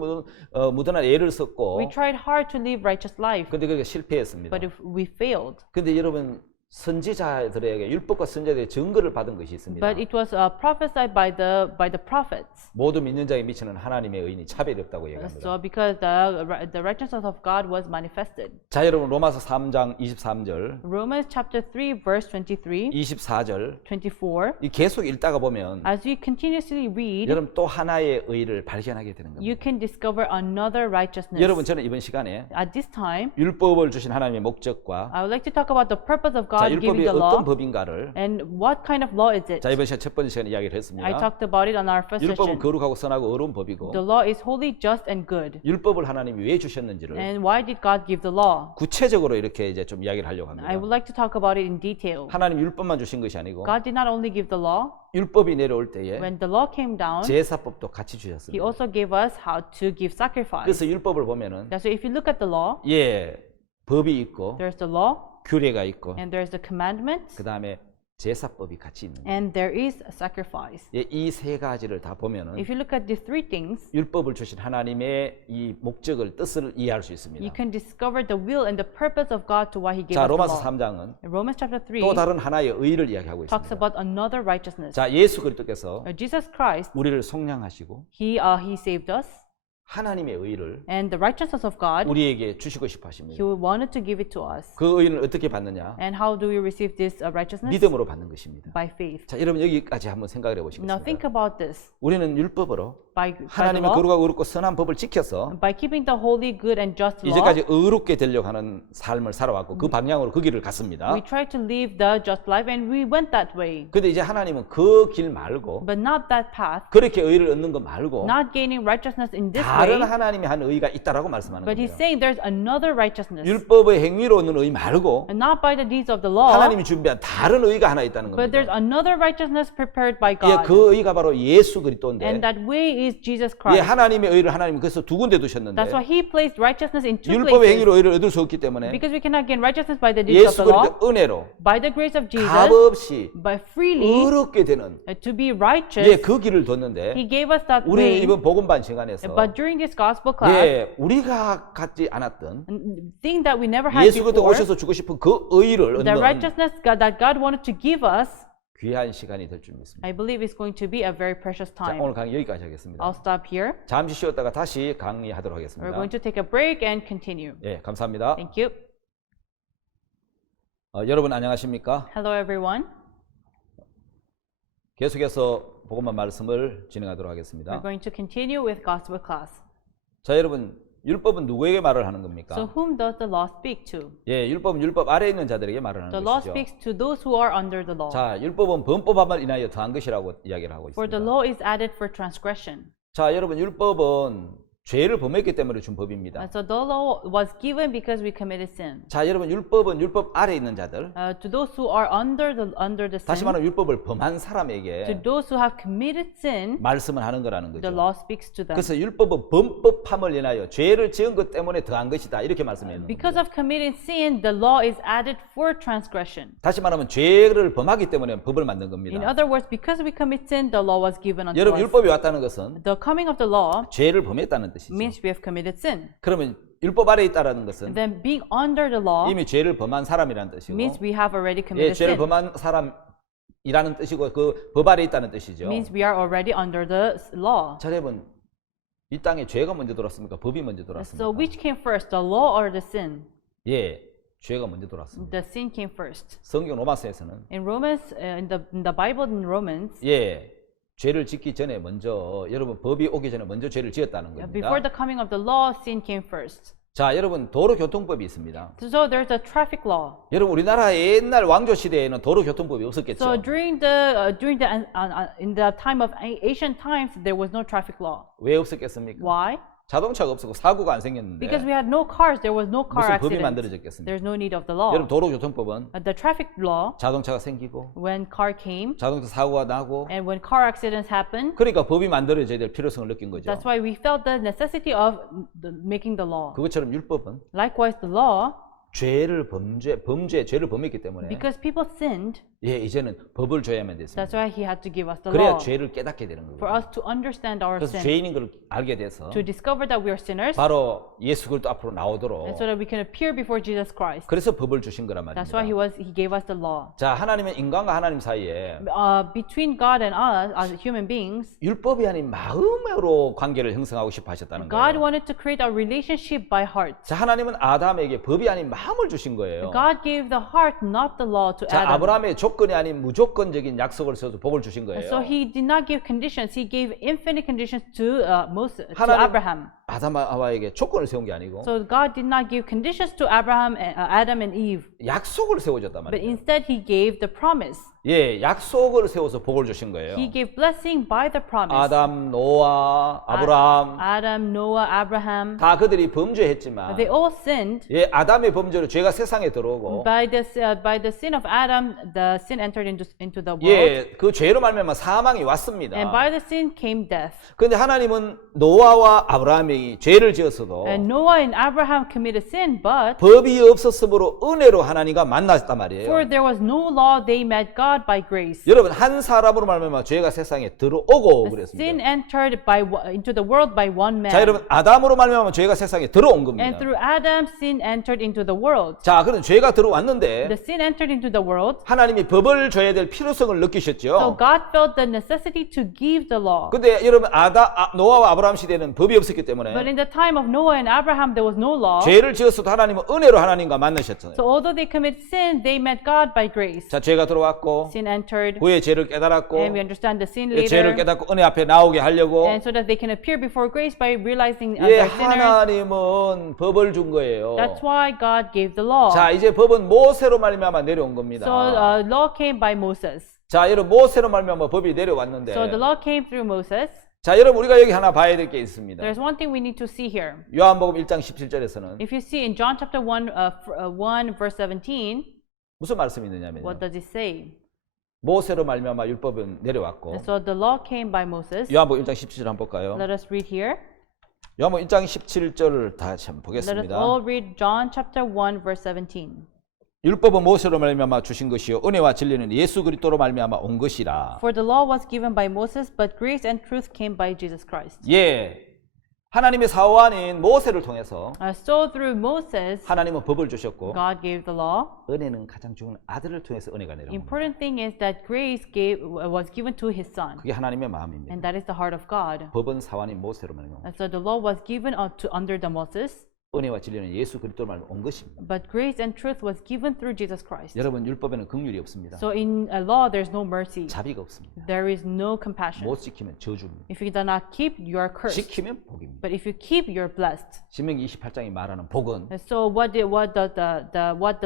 무던한 애를 썼고 we tried hard to live righteous life, 근데 그게 실패했습니다. but if we failed. 근데 여러분 선지자들에게 율법과 선자들의 증거를 받은 것이 있습니다. But it was prophesied by the prophets. 모두 믿는 자에 미치는 하나님의 의인이 차별이 없다고 얘기합니다. So because the righteousness of God was manifested. 자, 여러분 로마서 3장 23절, Romans chapter 3 verse 23, 24절 24. 이 계속 읽다가 보면 As you continuously read, 여러분 또 하나의 의를 발견하게 되는 겁니다. you can discover another righteousness. 여러분 저는 이번 시간에 At this time, 율법을 주신 하나님의 목적과 I would like to talk about the purpose of 자, God giving 율법이 the 어떤 law 법인가를 and what kind of law is it. 자, 이번 시간 첫 번째 시간에 이야기를 I 했습니다. talked about it on our first 율법은 session. 거룩하고 선하고 의로운 법이고 The law is holy, just, and good. 율법을 하나님이 왜 주셨는지를 And why did God give the law? 구체적으로 이렇게 이제 좀 이야기를 하려고 합니다. I would like to talk about it in detail. 하나님 율법만 주신 것이 아니고 God did not only give the law. 율법이 내려올 때에 When the law came down, 제사법도 같이 He 주셨습니다. also gave us how to give sacrifice. 그래서 율법을 보면은 So if you look at the law, 예, 법이 있고 there's the law, 규례가 있고 and there's the commandments, 그 다음에 제사법이 같이 있는 거예요. and there is a sacrifice. 예, 이 세 가지를 다 보면은 If you look at these three things, 율법을 주신 하나님의 이 목적을 뜻을 이해할 수 you 있습니다. can discover the will and the purpose of God to why He gave 자, us the 로마서 law. 3장은 Romans chapter 3 또 다른 하나의 의를 이야기하고 talks 있습니다. about another righteousness. 자, 예수 그리스도께서 Jesus Christ, 우리를 속량하시고 He saved us, 하나님의 의를 and the righteousness of God, 우리에게 주시고 싶어 He 하십니다. wanted to give it to us. 그 의를 어떻게 받느냐? And how do we receive this righteousness? 믿음으로 받는 것입니다. By faith. 자, 여러분 여기까지 한번 생각을 Now 해보시겠습니다. think about this. 우리는 율법으로 By the 하나님의 law, 거룩하고 의롭고 선한 법을 지켜서 by keeping the holy, good, and just law, 이제까지 의롭게 되려고 하는 삶을 살아왔고 그 방향으로 그 길을 갔습니다. we tried to live the just life, and we went that way. 근데 이제 하나님은 그 길 말고 But not that path, 그렇게 의를 얻는 거 말고 not gaining righteousness in this 다른 way. 하나님이 한 의가 있다라고 말씀하는 But he's 겁니다. saying there's another righteousness. 율법의 행위로 얻는 의 말고 And not by the deeds of the law. 하나님이 준비한 다른 의가 하나 있다는 But there's 겁니다. another righteousness prepared by 예, God. 그 의가 바로 예수 그리스도인데, And that way is Jesus 예, Christ. 하나님의 의를 하나님은 그래서 두 군데 두셨는데 That's why he placed righteousness in two 율법의 places. 행위로 의를 얻을 수 없기 때문에 Because we cannot gain righteousness by the deeds 예수 of the law. 그리스도 은혜로 By the grace of Jesus, 값 없이 by freely 의롭게 되는 to be righteous, 예, 그 길을 뒀는데 he gave us that 우리 way. 이번 복음반 시간에서 But during this gospel class, 예, 우리가 갖지 않았던 thing that we never had 예수 그리스도 before, 오셔서 주고 싶은 그 의를 the 얻는 righteousness that God wanted to give us, 귀한 시간이 될 줄 믿습니다. I believe is going to be a very precious 자, time. 오늘 강의 여기까지 하겠습니다. I'll stop here. 잠시 쉬었다가 다시 강의하도록 We're 하겠습니다. going to take a break and continue. 예, 감사합니다. Thank you. 여러분 안녕하십니까? Hello, everyone. 계속해서 복음반 말씀을 진행하도록 We're 하겠습니다. going to continue with gospel class. 자, 여러분 율법은 누구에게 말을 하는 So 겁니까? whom does the law speak to? 예, 율법은 율법 아래에 있는 자들에게 말을 하는 The law 것이죠. speaks to those who are under the law. 자, 율법은 범법함을 인하여 더한 것이라고 이야기를 하고 For the 있습니다. law is added for transgression. 자, 여러분 율법은 죄를 범했기 때문에 준 법입니다. So the law was given because we committed sin. 자, 여러분 율법은 율법 아래에 있는 자들, To those who are under the 다시 sin, 말하면 율법을 범한 to 사람에게 those who have committed sin, 말씀을 하는 거라는 the 거죠. law speaks to them. 그래서 율법은 범법함을 인하여 죄를 지은 것 때문에 더한 것이다 이렇게 말씀해요. Because of committing sin, the law is added for transgression. 다시 말하면 죄를 범하기 때문에 법을 만든 In 겁니다. other words, because we commit sin, the law was given unto 여러분 us. 율법이 왔다는 것은 The coming of the law 죄를 범했다는 뜻이죠. means we have committed sin. 그러면 율법 아래에 있다라는 것은 Then being under the law 이미 죄를 범한 사람이라는 뜻이고, means we have already 예, committed 죄를 sin. 범한 사람이라는 뜻이고 그 법 아래에 있다는 뜻이죠. Means we are already under the law. 자, 여러분 이 땅에 죄가 먼저 들어왔습니까? 법이 먼저 So 들어왔습니까? which came first, the law or the sin? 예, 죄가 먼저 들어왔습니다. The sin came first. 성경 로마서에서는 In Romans, in the Bible in Romans, 예, 죄를 짓기 전에 먼저 여러분 법이 오기 전에 먼저 죄를 지었다는 before 겁니다. the coming of the law, sin came first. 자, 여러분 도로교통법이 있습니다. So there's a traffic law. 여러분 우리나라 옛날 왕조 시대에는 도로교통법이 없었겠죠. So in the time of ancient times, there was no traffic law. 왜 없었겠습니까? Why? 자동차가 없었고 사고가 안 생겼는데 Because we had no cars, there was no car 무슨 법이 accidents. 만들어졌겠습니까? There's no need of the law. 여러분 도로교통법은 The traffic law, 자동차가 생기고 when car came 자동차 사고가 나고 and when car accidents happened, 그러니까 법이 만들어져야 될 필요성을 느낀 거죠. that's why we felt the necessity of making the law. 그것처럼 율법은 Likewise, the law, 죄를 죄를 범했기 때문에 because people sinned, 예, 이제는 법을 줘야만 됐습니다. that's why he had to give us the 그래야 law. 죄를 깨닫게 되는 For 거예요. us to understand our 그래서 sin, 죄인인 걸 알게 돼서 to discover that we are sinners, 바로 예수 그리스도 앞으로 나오도록 and so that we can appear before Jesus Christ. 그래서 법을 주신 거란 That's why 말입니다. he gave us the law. 자, 하나님은 인간과 하나님 사이에 Between God and us as human beings, 율법이 아닌 마음으로 관계를 형성하고 싶어 하셨다는 God 거예요. wanted to create a relationship by heart. 자, 하나님은 아담에게 법이 아닌 마음을 주신 거예요. God gave the heart, not the law, to 자, Adam. 아브라함의 조건이 아닌 무조건적인 약속을 써서 복을 주신 거예요. So he did not give conditions. He gave infinite conditions to Moses, to 하나님- Abraham. 아담과 하와에게 조건을 세운 게 아니고 So God did not give conditions to Abraham, Adam and Eve, 약속을 세워줬단 but 말이에요. instead he gave the promise. 예, 약속을 세워서 복을 주신 거예요. He gave blessing by the promise. 아담, 노아, 아브라함 Adam, Noah, Abraham, 다 그들이 범죄했지만 they all sinned. 예, 아담의 범죄로 죄가 세상에 들어오고 By the sin of Adam, the sin entered into the world, 예, 그 죄로 말미암아 사망이 왔습니다. and by the sin came death. 그런데 하나님은 노아와 아브라함이 죄를 지었어도 And Noah and Abraham committed sin, but 법이 없었으므로 은혜로 하나님과 만났단 말이에요. for there was no law, they met God by grace. 여러분 한 사람으로 말미암아 죄가 세상에 들어오고 Sin 그랬습니다. entered into the world by one man. 자, 여러분 아담으로 말미암아 죄가 세상에 들어온 겁니다. And through Adam, sin entered into the world. 자, 그런 죄가 들어왔는데 The sin entered into the world. 하나님이 법을 줘야 될 필요성을 So 느끼셨죠. God felt the necessity to give the law. 근데 여러분 노아와 아브라함 시대는 법이 없었기 때문에 But in the time of Noah and Abraham, there was no law. 죄를 지었어도 하나님은 은혜로 하나님과 만나셨잖아요. So although they committed sin, they met God by grace. 자, 죄가 들어왔고 Sin entered, 후에 죄를 깨달았고 and we understand the sin 죄를 later. 깨닫고 은혜 앞에 나오게 하려고 And so that they can appear before grace by realizing 예, they're sinners. 하나님은 법을 준 거예요. That's why God gave the law. 자, 이제 법은 모세로 말미암아 내려온 겁니다. So law came by Moses. 자, 여러분 모세로 말미암아 법이 내려왔는데 So the law came through Moses. 자, 여러분 우리가 여기 하나 봐야 될 게 있습니다. There's one thing we need to see here. 요한복음 1장 17절에서는 If you see in John chapter 1 verse 17, 무슨 말씀이 있느냐면요. what does it say? 모세로 말미암아 율법은 내려왔고 And so the law came by Moses. 요한복음 1장 17절 한번 볼까요? Let us read here. 요한복음 1장 17절을 다시 한번 Let us 보겠습니다. all read John chapter 1 verse 17. 율법은 모세로 말미암아 주신 것이요 은혜와 진리는 예수 그리스도로 말미암아 온 것이라. For the law was given by Moses, but grace and truth came by Jesus Christ. 예, 하나님의 사원인 모세를 통해서 So through Moses, 하나님은 법을 주셨고 God gave the law. 은혜는 가장 중요한 아들을 통해서 은혜가 내려옵니다. Important thing is that grace was given to his son, 그게 하나님의 마음입니다. and that is the heart of God. 법은 사원인 모세로 말미암아 And so the law was given under the Moses, 은혜와 진리는 예수 그리스도로 말미암아 온 것입니다. but grace and truth was given through Jesus Christ. 여러분 율법에는 긍휼이 없습니다. So in a law, there's no mercy. 자비가 없습니다. There is no compassion. 못 지키면 저주입니다. If you do not keep, you are cursed. 지키면 복입니다. But if you keep, you're blessed. 신명기 28장이 말하는 복은 And so what the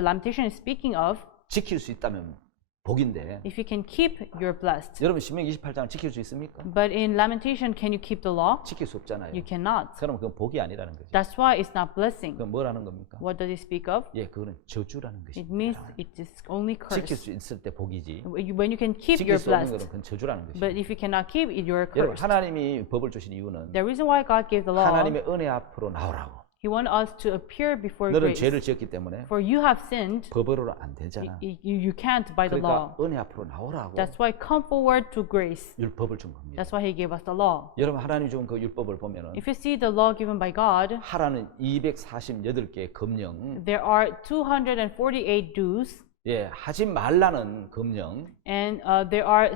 Lamentation is speaking of, 지킬 수 있다면 복인데 if you can keep, you're blessed. 여러분 신명기 28장을 지킬 수 있습니까? But in Lamentation, can you keep the law? 지킬 수 없잖아요. You cannot. 그럼 그건 복이 아니라는 거죠. That's why it's not blessing. 그건 뭐라는 겁니까? What does it speak of? 예, 그거는 저주라는 It 것입니다. means it is only 지킬 curse. 수 있을 때 복이지. When you can keep, 지킬 you're 수 없는 blessed. 것은 그건 저주라는 But 것입니다. if you cannot keep, you're 여러분 cursed. 하나님이 법을 주신 이유는 The reason why God gave the law, 하나님의 은혜 앞으로 나오라고. He wanted us to appear before 너는 grace. 죄를 지었기 때문에 For you have sinned, 법으로는 안 되잖아. you can't by the law. 그러니까 은혜 앞으로 나오라고 That's why come forward to grace. 율법을 준 겁니다. That's why He gave us the law. 여러분 하나님이 준 그 율법을 보면은 If you see the law given by God, 하라는 248개의 금령, there are 248 do's, 예, 하지 말라는 금령, and there are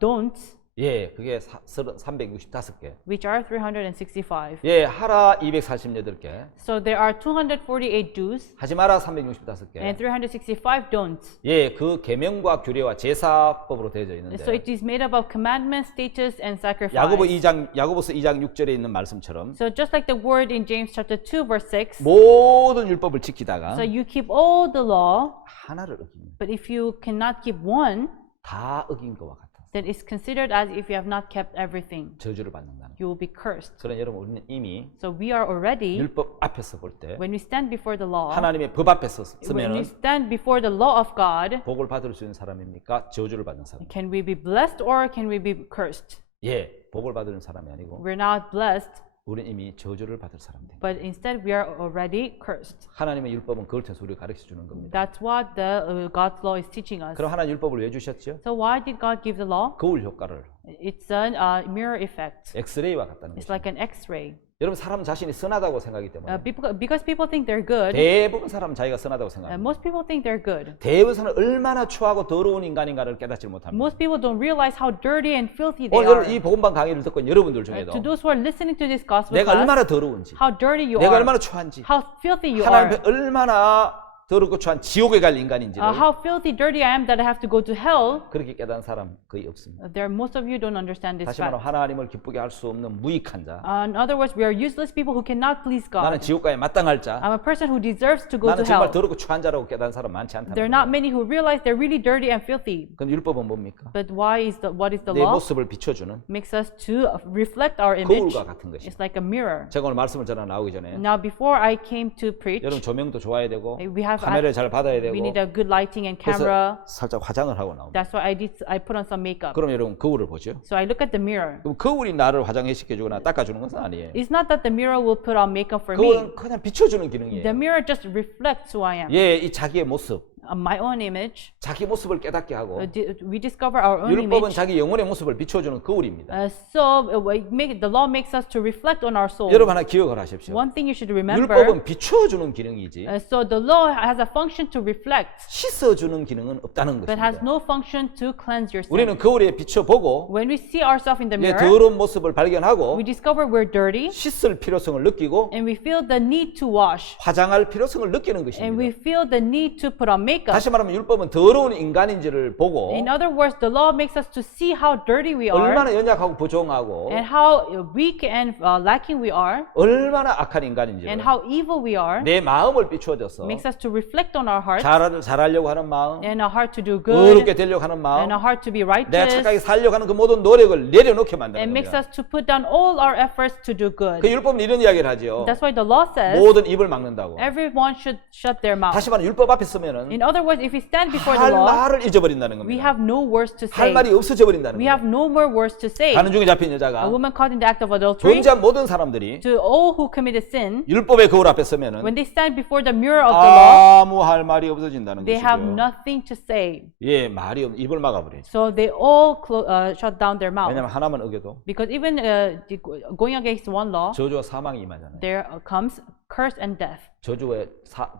don'ts, 예, 그게 365개. which are 365. 예, 하라 248개, So there are 248 do's 하지 마라 and 365개. 365 don'ts. 예, 그 계명과 규례와 제사법으로 되어져 So 있는데 it is made up of commandments, statutes, and sacrifice. 야고보서 2장 6절에 있는 말씀처럼 So just like the word in James chapter 2 verse 6, 모든 율법을 지키다가 so you keep all the law, 하나를 어기면 but if you cannot keep one, 다 어긴 것과 같아. then it's considered as if you have not kept everything. 저주를 받는다는. You will be cursed. 그러나 여러분 우리는 이미 So we are already, 율법 앞에서 볼 때 when we stand before the law, 하나님의 법 앞에서 when we 서면은 stand before the law of God, 복을 받을 수 있는 사람입니까? 저주를 받는 사람? can we be blessed or can we be cursed? 예, 복을 받는 사람이 아니고 We're not blessed, 우리는 이미 저주를 받을 사람입니다. but instead we are already cursed. 하나님의 율법은 그걸 통해서 우리가 가르쳐 주는 겁니다. That's what the God's law is teaching us. 그럼 하나님 율법을 왜 주셨죠? So why did God give the law? 거울 효과를 It's a mirror effect. 엑스레이와 같다는 It's 거죠. like an X-ray. 여러분 사람 자신이 선하다고 생각하기 때문에 Because people think they're good, 대부분 사람 자기가 선하다고 생각합니다. most people think they're good. 대부분 사람은 얼마나 추하고 더러운 인간인가를 깨닫지 못합니다. Most people don't realize how dirty and filthy they 오늘 are. 이 복음방 강의를 듣고 있는 여러분들 중에도 To those who are listening to this gospel 내가 class, 얼마나 더러운지, how dirty you 내가 are, 얼마나 추한지, how filthy you 하나님 are, 앞에 얼마나 더럽고 추한 지옥에 갈 인간인지를 how filthy, dirty I am that I have to go to hell. 그렇게 깨달은 사람 거의 없습니다. Most of you don't understand this 다시 말하면 fact. 하나님을 기쁘게 할 수 없는 무익한 자, In other words, we are useless people who cannot please 나는 God. 지옥가에 마땅할 자, I'm a person who deserves to go 나는 to 정말 hell. 더럽고 추한 자라고 깨달은 사람 많지 않다는 There are 거예요. not many who realize they're really dirty and filthy. 그럼 율법은 뭡니까? But what is the 내 law? 모습을 비춰주는 Makes us to reflect our image. 거울과 같은 것이다. It's like a mirror. 제가 오늘 말씀을 전하 나오기 전에 Now, before I came to preach, 여러분 조명도 좋아야 되고 we have 카메라를 잘 받아야 되고 we need a good lighting and 그래서 camera. 살짝 화장을 하고 나옵니다. That's why I put on some makeup. 그럼 여러분 거울을 보죠. So I look at the mirror. 그럼 거울이 나를 화장시켜주거나 닦아주는 것은 아니에요. It's not that the mirror will put on makeup for me. 거울은 그냥 비춰주는 기능이에요. The mirror just reflects who I am. 예, 이 자기의 모습, My own image. 자기 모습을 깨닫게 하고 We discover our own 율법은 image. 자기 영혼의 모습을 비춰주는 거울입니다. The law makes us to reflect on our soul. 여러분 하나 기억을 하십시오. One thing you should remember. 율법은 비춰주는 기능이지 So the law has a function to reflect, 씻어주는 기능은 없다는 but has 것입니다. no function to cleanse your sin. 우리는 거울에 비춰보고 When we see ourselves in the 예, mirror, 더러운 모습을 발견하고 we discover we're dirty, 씻을 필요성을 느끼고 and we feel the need to wash, 화장할 필요성을 느끼는 and we 것입니다. feel the need to put on make us. 다시 말하면 율법은 더러운 인간인지를 보고 In other words, the law makes us to see how dirty we are 얼마나 연약하고 부정하고 and how weak and lacking we are 얼마나 악한 인간인지를 and how evil we are. 내 마음을 비추어줘서 Makes us to reflect on our hearts 잘하려고 하는 마음, and a heart to do 의롭게 good 되려고 하는 마음, and a heart to be 내가 righteous 착하게 살려고 하는 그 모든 노력을 내려놓게 만드는 and makes 겁니다. us to put down all our efforts to do 그 good. 율법은 이런 이야기를 하죠. That's why the law says 모든 입을 막는다고. everyone should shut their mouth. 다시 말하면 율법 앞에 서면은 In other words, if we stand before the 할 law, 말을 잊어버린다는 we 겁니다. have no words to 할 say. 말이 없어져 버린다는 We have 겁니다. no more words to say. 가는 중에 잡힌 A 여자가 woman caught in the act of adultery, 범죄한 모든 사람들이 to all who committed sin, 율법의 거울 앞에 서면은 when they stand before the mirror of the law, 아무 할 말이 없어진다는 they have 것이죠. nothing to say. 예, 말이 없, 입을 막아버리죠. So they all shut down their mouth. 왜냐하면 하나만 어겨도 Because even going against one law, 저주와 사망이 임하잖아요. there comes curse and death. 저주의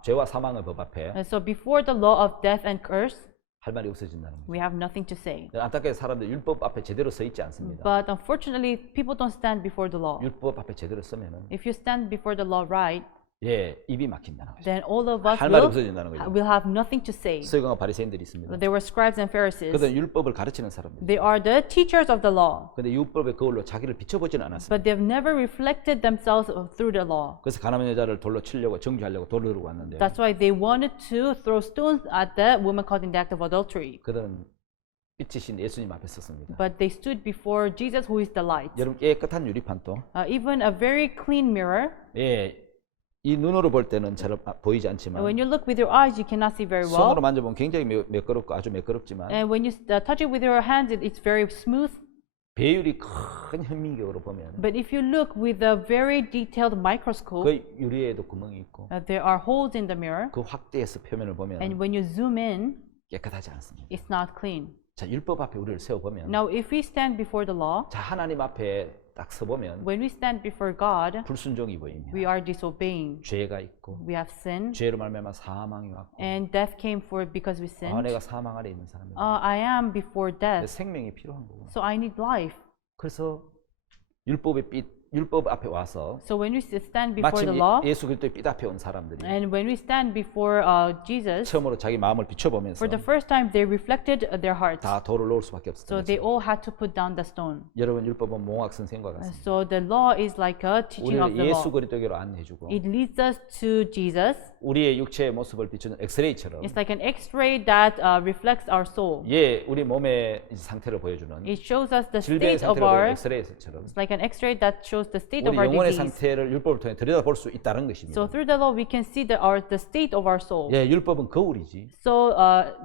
죄와 사망의 법 앞에 And so before the law of death and curse, 할 말이 없어진다는 거죠. we have nothing to say. 안타깝게 사람들 율법 앞에 제대로 서 있지 않습니다. But unfortunately, people don't stand before the law. 율법 앞에 제대로 서면은 If you stand before the law right, 예, 입이 막힌다는 거죠. then all of us 할 말이 없어진다는 거죠. will have nothing to say. 서기관과 바리새인들이 있습니다. There were scribes and Pharisees. 그들은 율법을 가르치는 사람들. They are the teachers of the law, 근데 율법의 거울로 자기를 비춰보지는 않았습니다. but they've never reflected themselves through the law. 그래서 가나안 여자를 돌로 치려고 정죄하려고 돌을 들고 왔는데 That's why they wanted to throw stones at the woman caught in the act of adultery. 그들은 빛이신 예수님 앞에 섰습니다. But they stood before Jesus, who is the light. 여러분 깨끗한 유리판도 Even a very clean mirror, 예, 이 눈으로 볼 때는 잘 보이지 and 않지만 when you look with your eyes, you cannot see very 손으로 well. 만져보면 굉장히 매끄럽고 아주 매끄럽지만 And when you touch it with your hands, it's very smooth. 배율이 큰 현미경으로 보면 But if you look with a very detailed microscope, 그 유리에도 구멍이 있고 there are holes in the mirror. 그 확대해서 표면을 보면 And when you zoom in, 깨끗하지 않습니다. it's not clean. 자, 율법 앞에 우리를 세워보면 Now, if we stand before the law, 자, 하나님 앞에 딱 서보면 when we stand before God, 불순종이 보입니다. we are disobeying. 죄가 있고 We have sinned, 죄로 말미암아 사망이 왔고 and death came for because we 아, sinned. 내가 사망 아래 있는 사람이다. I am before death, 생명이 필요한 거고. so I need life. 그래서 율법 앞에 와서 So when we stand before 마침 the law, 예수 그리스도의 빛 앞에 온 사람들이 and when we stand before Jesus, 처음으로 자기 마음을 비춰보면서 for the first time, they reflected their hearts. 다 돌을 놓을 수밖에 So 없었어요. they all had to put down the stone. 여러분 율법은 몽학 선생과 같습니다. So the law is like a teaching of 우리를 the 예수 law. 그리스도께로 안내해주고 It leads us to Jesus. 우리의 육체의 모습을 비추는 엑스레이처럼 It's like an X-ray that reflects our soul. 예, 우리 몸의 상태를 보여주는 It shows us the 질병의 state of 상태를 보여주는 our. 엑스레이처럼 It's like an X-ray that shows the state of 우리 our 영혼의 disease. 상태를 율법을 통해 들여다볼 수 있다는 것입니다. So through the law, we can see the state of our soul. 예, 율법은 거울이지. So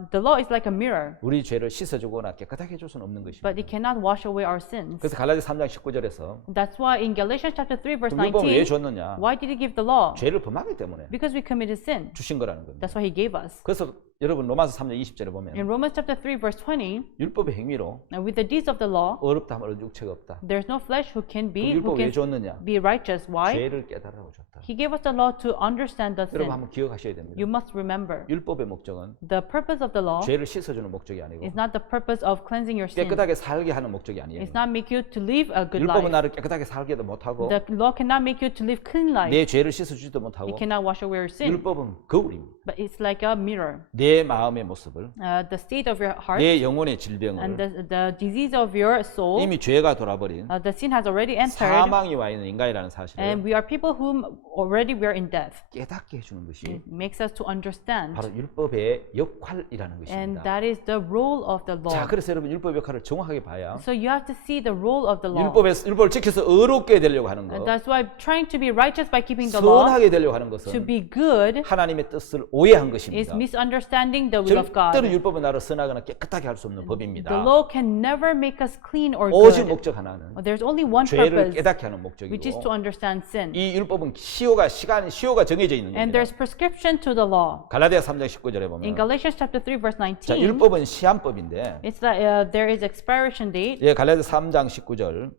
the law is like a mirror, 우리 죄를 씻어주거나 깨끗하게 해줄 수는 없는 것입니다. but it cannot wash away our sins. 그래서 갈라디아 3장 19절에서 That's why in Galatians chapter 3 verse 율법을 왜 19, 줬느냐? why did he give the law? 죄를 범하기 때문에 Because we committed sin. 주신 거라는 겁니다. That's why he gave us. 그래서 여러분 로마서 3장 20절에 보면 In Romans chapter 3 verse 20, 율법의 행위로 with the deeds of the law, 어렵다 하면 육체가 없다. there's no flesh who can 그 be 율법 왜 줬느냐? righteous. Why? 죄를 깨달으라고 줬다. He gave us the law to understand the 여러분 sin. 한번 기억하셔야 됩니다. You must remember, 율법의 목적은 the purpose of the law 죄를 씻어주는 목적이 아니고 is not the purpose of cleansing your sin. 깨끗하게 살게 하는 목적이 아니에요. It's not make you to live a good 율법은 life. 나를 깨끗하게 살게도 못하고 The law cannot make you to live clean life. 내 죄를 씻어주지도 못하고 It cannot wash away your sin. 율법은 거울입니다. But it's like a mirror. 내 마음의 모습을 The state of your heart 내 영혼의 and 질병을 the disease of your soul. 이미 죄가 돌아버린 The sin has already entered, 사망이 와 있는 인간이라는 사실을 and we are people whom already we are in death. 깨닫게 해주는 것이 It makes us to understand, 바로 율법의 역할이라는 and 것입니다. that is the role of the law. 자, 그래서 여러분 율법 역할을 정확하게 봐야 So you have to see the role of the law. 율법을 지켜서 의롭게 되려고 하는 And 것, that's why trying to be righteous by keeping the law, 선하게 되려고 하는 to 것은 be good, 하나님의 뜻을 오해한 is 것입니다. misunderstanding the will of 절대로 God. 율법은 나를 선하거나 깨끗하게 할 수 없는 The 법입니다. law can never make us clean or 오직 good. 목적 하나는 There's only one 죄를 purpose, 깨닫게 하는 which is 목적이고 to understand sin. 이 율법은 시효가 정해져 있는 And 겁니다. there's prescription to the law. 갈라디아 3장 19절에 In 보면 Galatians chapter 3 verse 자, 19, 율법은 시한법인데 it's that there is expiration date. 예, 갈라디아 3장 19절.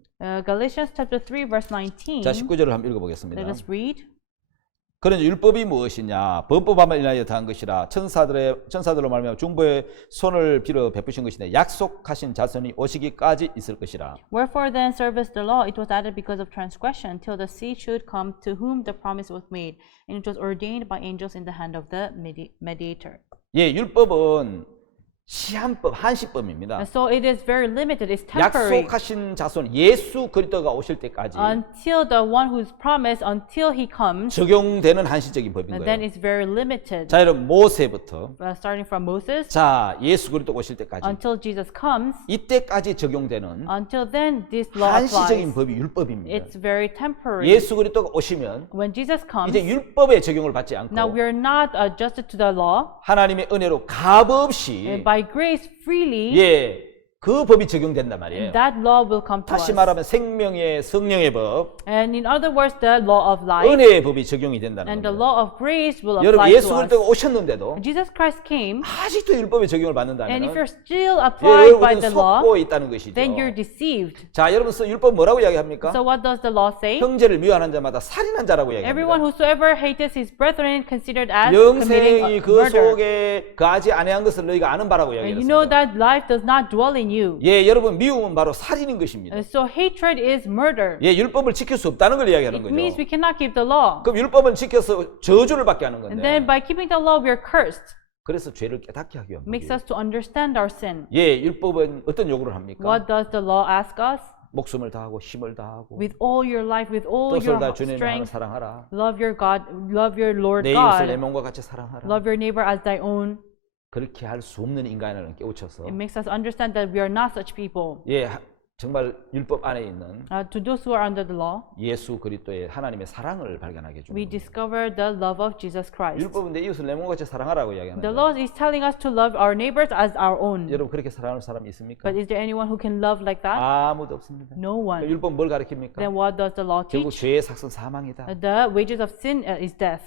Galatians chapter 3 verse 19. 자, 19절을 한번 읽어 보겠습니다. Let us read. 그러니 율법이 무엇이냐? 범법함을 인하여 더한 것이라. 천사들로 말미암아 중보의 손을 빌어 베푸신 것이네. 약속하신 자손이 오시기까지 있을 것이라. Wherefore then serveth the law? It was added because of transgression, till the seed should come to whom the promise was made, and it was ordained by angels in the hand of the mediator. 예, 율법은 시한법, 한시법입니다. And so it is very limited. It's temporary 약속하신 자손 예수 그리스도가 오실 때까지 until the one who's promised, until he comes, 적용되는 한시적인 법인 and then 거예요. it's very limited. 자, 여러분 모세부터 Starting from Moses 자, 예수 그리스도 오실 때까지 until Jesus comes, 이때까지 적용되는 until then this law 한시적인 applies. 법이 율법입니다. It's very temporary. 예수 그리스도가 오시면 When Jesus comes, 이제 율법의 적용을 받지 않고 now we are not adjusted to the law, 하나님의 은혜로 값 없이 and by grace freely, 예, 그 법이 적용된단 말이에요. that law will come to 다시 us. 말하면 생명의 성령의 법, And in other words, the law of life 은혜의 법이 적용이 된다는 and the 겁니다. law of grace will 여러분 apply 예수 to us. 그리스도가 오셨는데도 Jesus Christ came, 아직도 율법의 적용을 and if 받는다면 you're still applied by 여러분은 the law, 속고 있다는 것이죠. then you're deceived. 자, 여러분 율법 뭐라고 이야기합니까? So what does the law say? 형제를 미워하는 자마다 살인한 자라고 Everyone 이야기합니다. whosoever hates his brethren considered as committing 영생이 a 그 murder. 속에 거하지 아니한 것을 너희가 아는 바라고 And you know 이야기했습니다. that life does not dwell in you. 예, 여러분 미움은 바로 살인인 것입니다. And so hatred is murder. 예, 율법을 지킬 수 없다는 걸 이야기하는 It means 거죠. we cannot keep the law. 그럼 율법은 지켜서 저주를 받게 하는 And 건데. then by keeping the law, we are cursed. 그래서 죄를 깨닫게 하기 위한 Makes 법이에요. us to understand our sin. 예, 율법은 어떤 요구를 합니까? What does the law ask us? 목숨을 다하고 힘을 다하고 With all your life, with all 뜻을 your 다 주님의 하나님을 strength, 사랑하라. love your God, love your Lord 내 이웃을 내 God, 몸과 같이 사랑하라. love your neighbor as thy own. 그렇게 할 수 없는 인간을 깨우쳐서 It makes us understand that we are not such people. 예, 정말 율법 안에 있는 To those who are under the law, 예수 그리스도의 하나님의 사랑을 발견하게 해주는 we 거예요. discover the love of Jesus Christ. 율법은 내 이웃을 내 몸과 같이 사랑하라고 이야기하는 The 거예요. law is telling us to love our neighbors as our own. 여러분 그렇게 사랑하는 사람이 있습니까? But is there anyone who can love like that? 아무도 없습니다. No one. 율법 뭘 가르칩니까? Then what does the law 결국 teach? 죄의 삭선 사망이다. The wages of sin is death.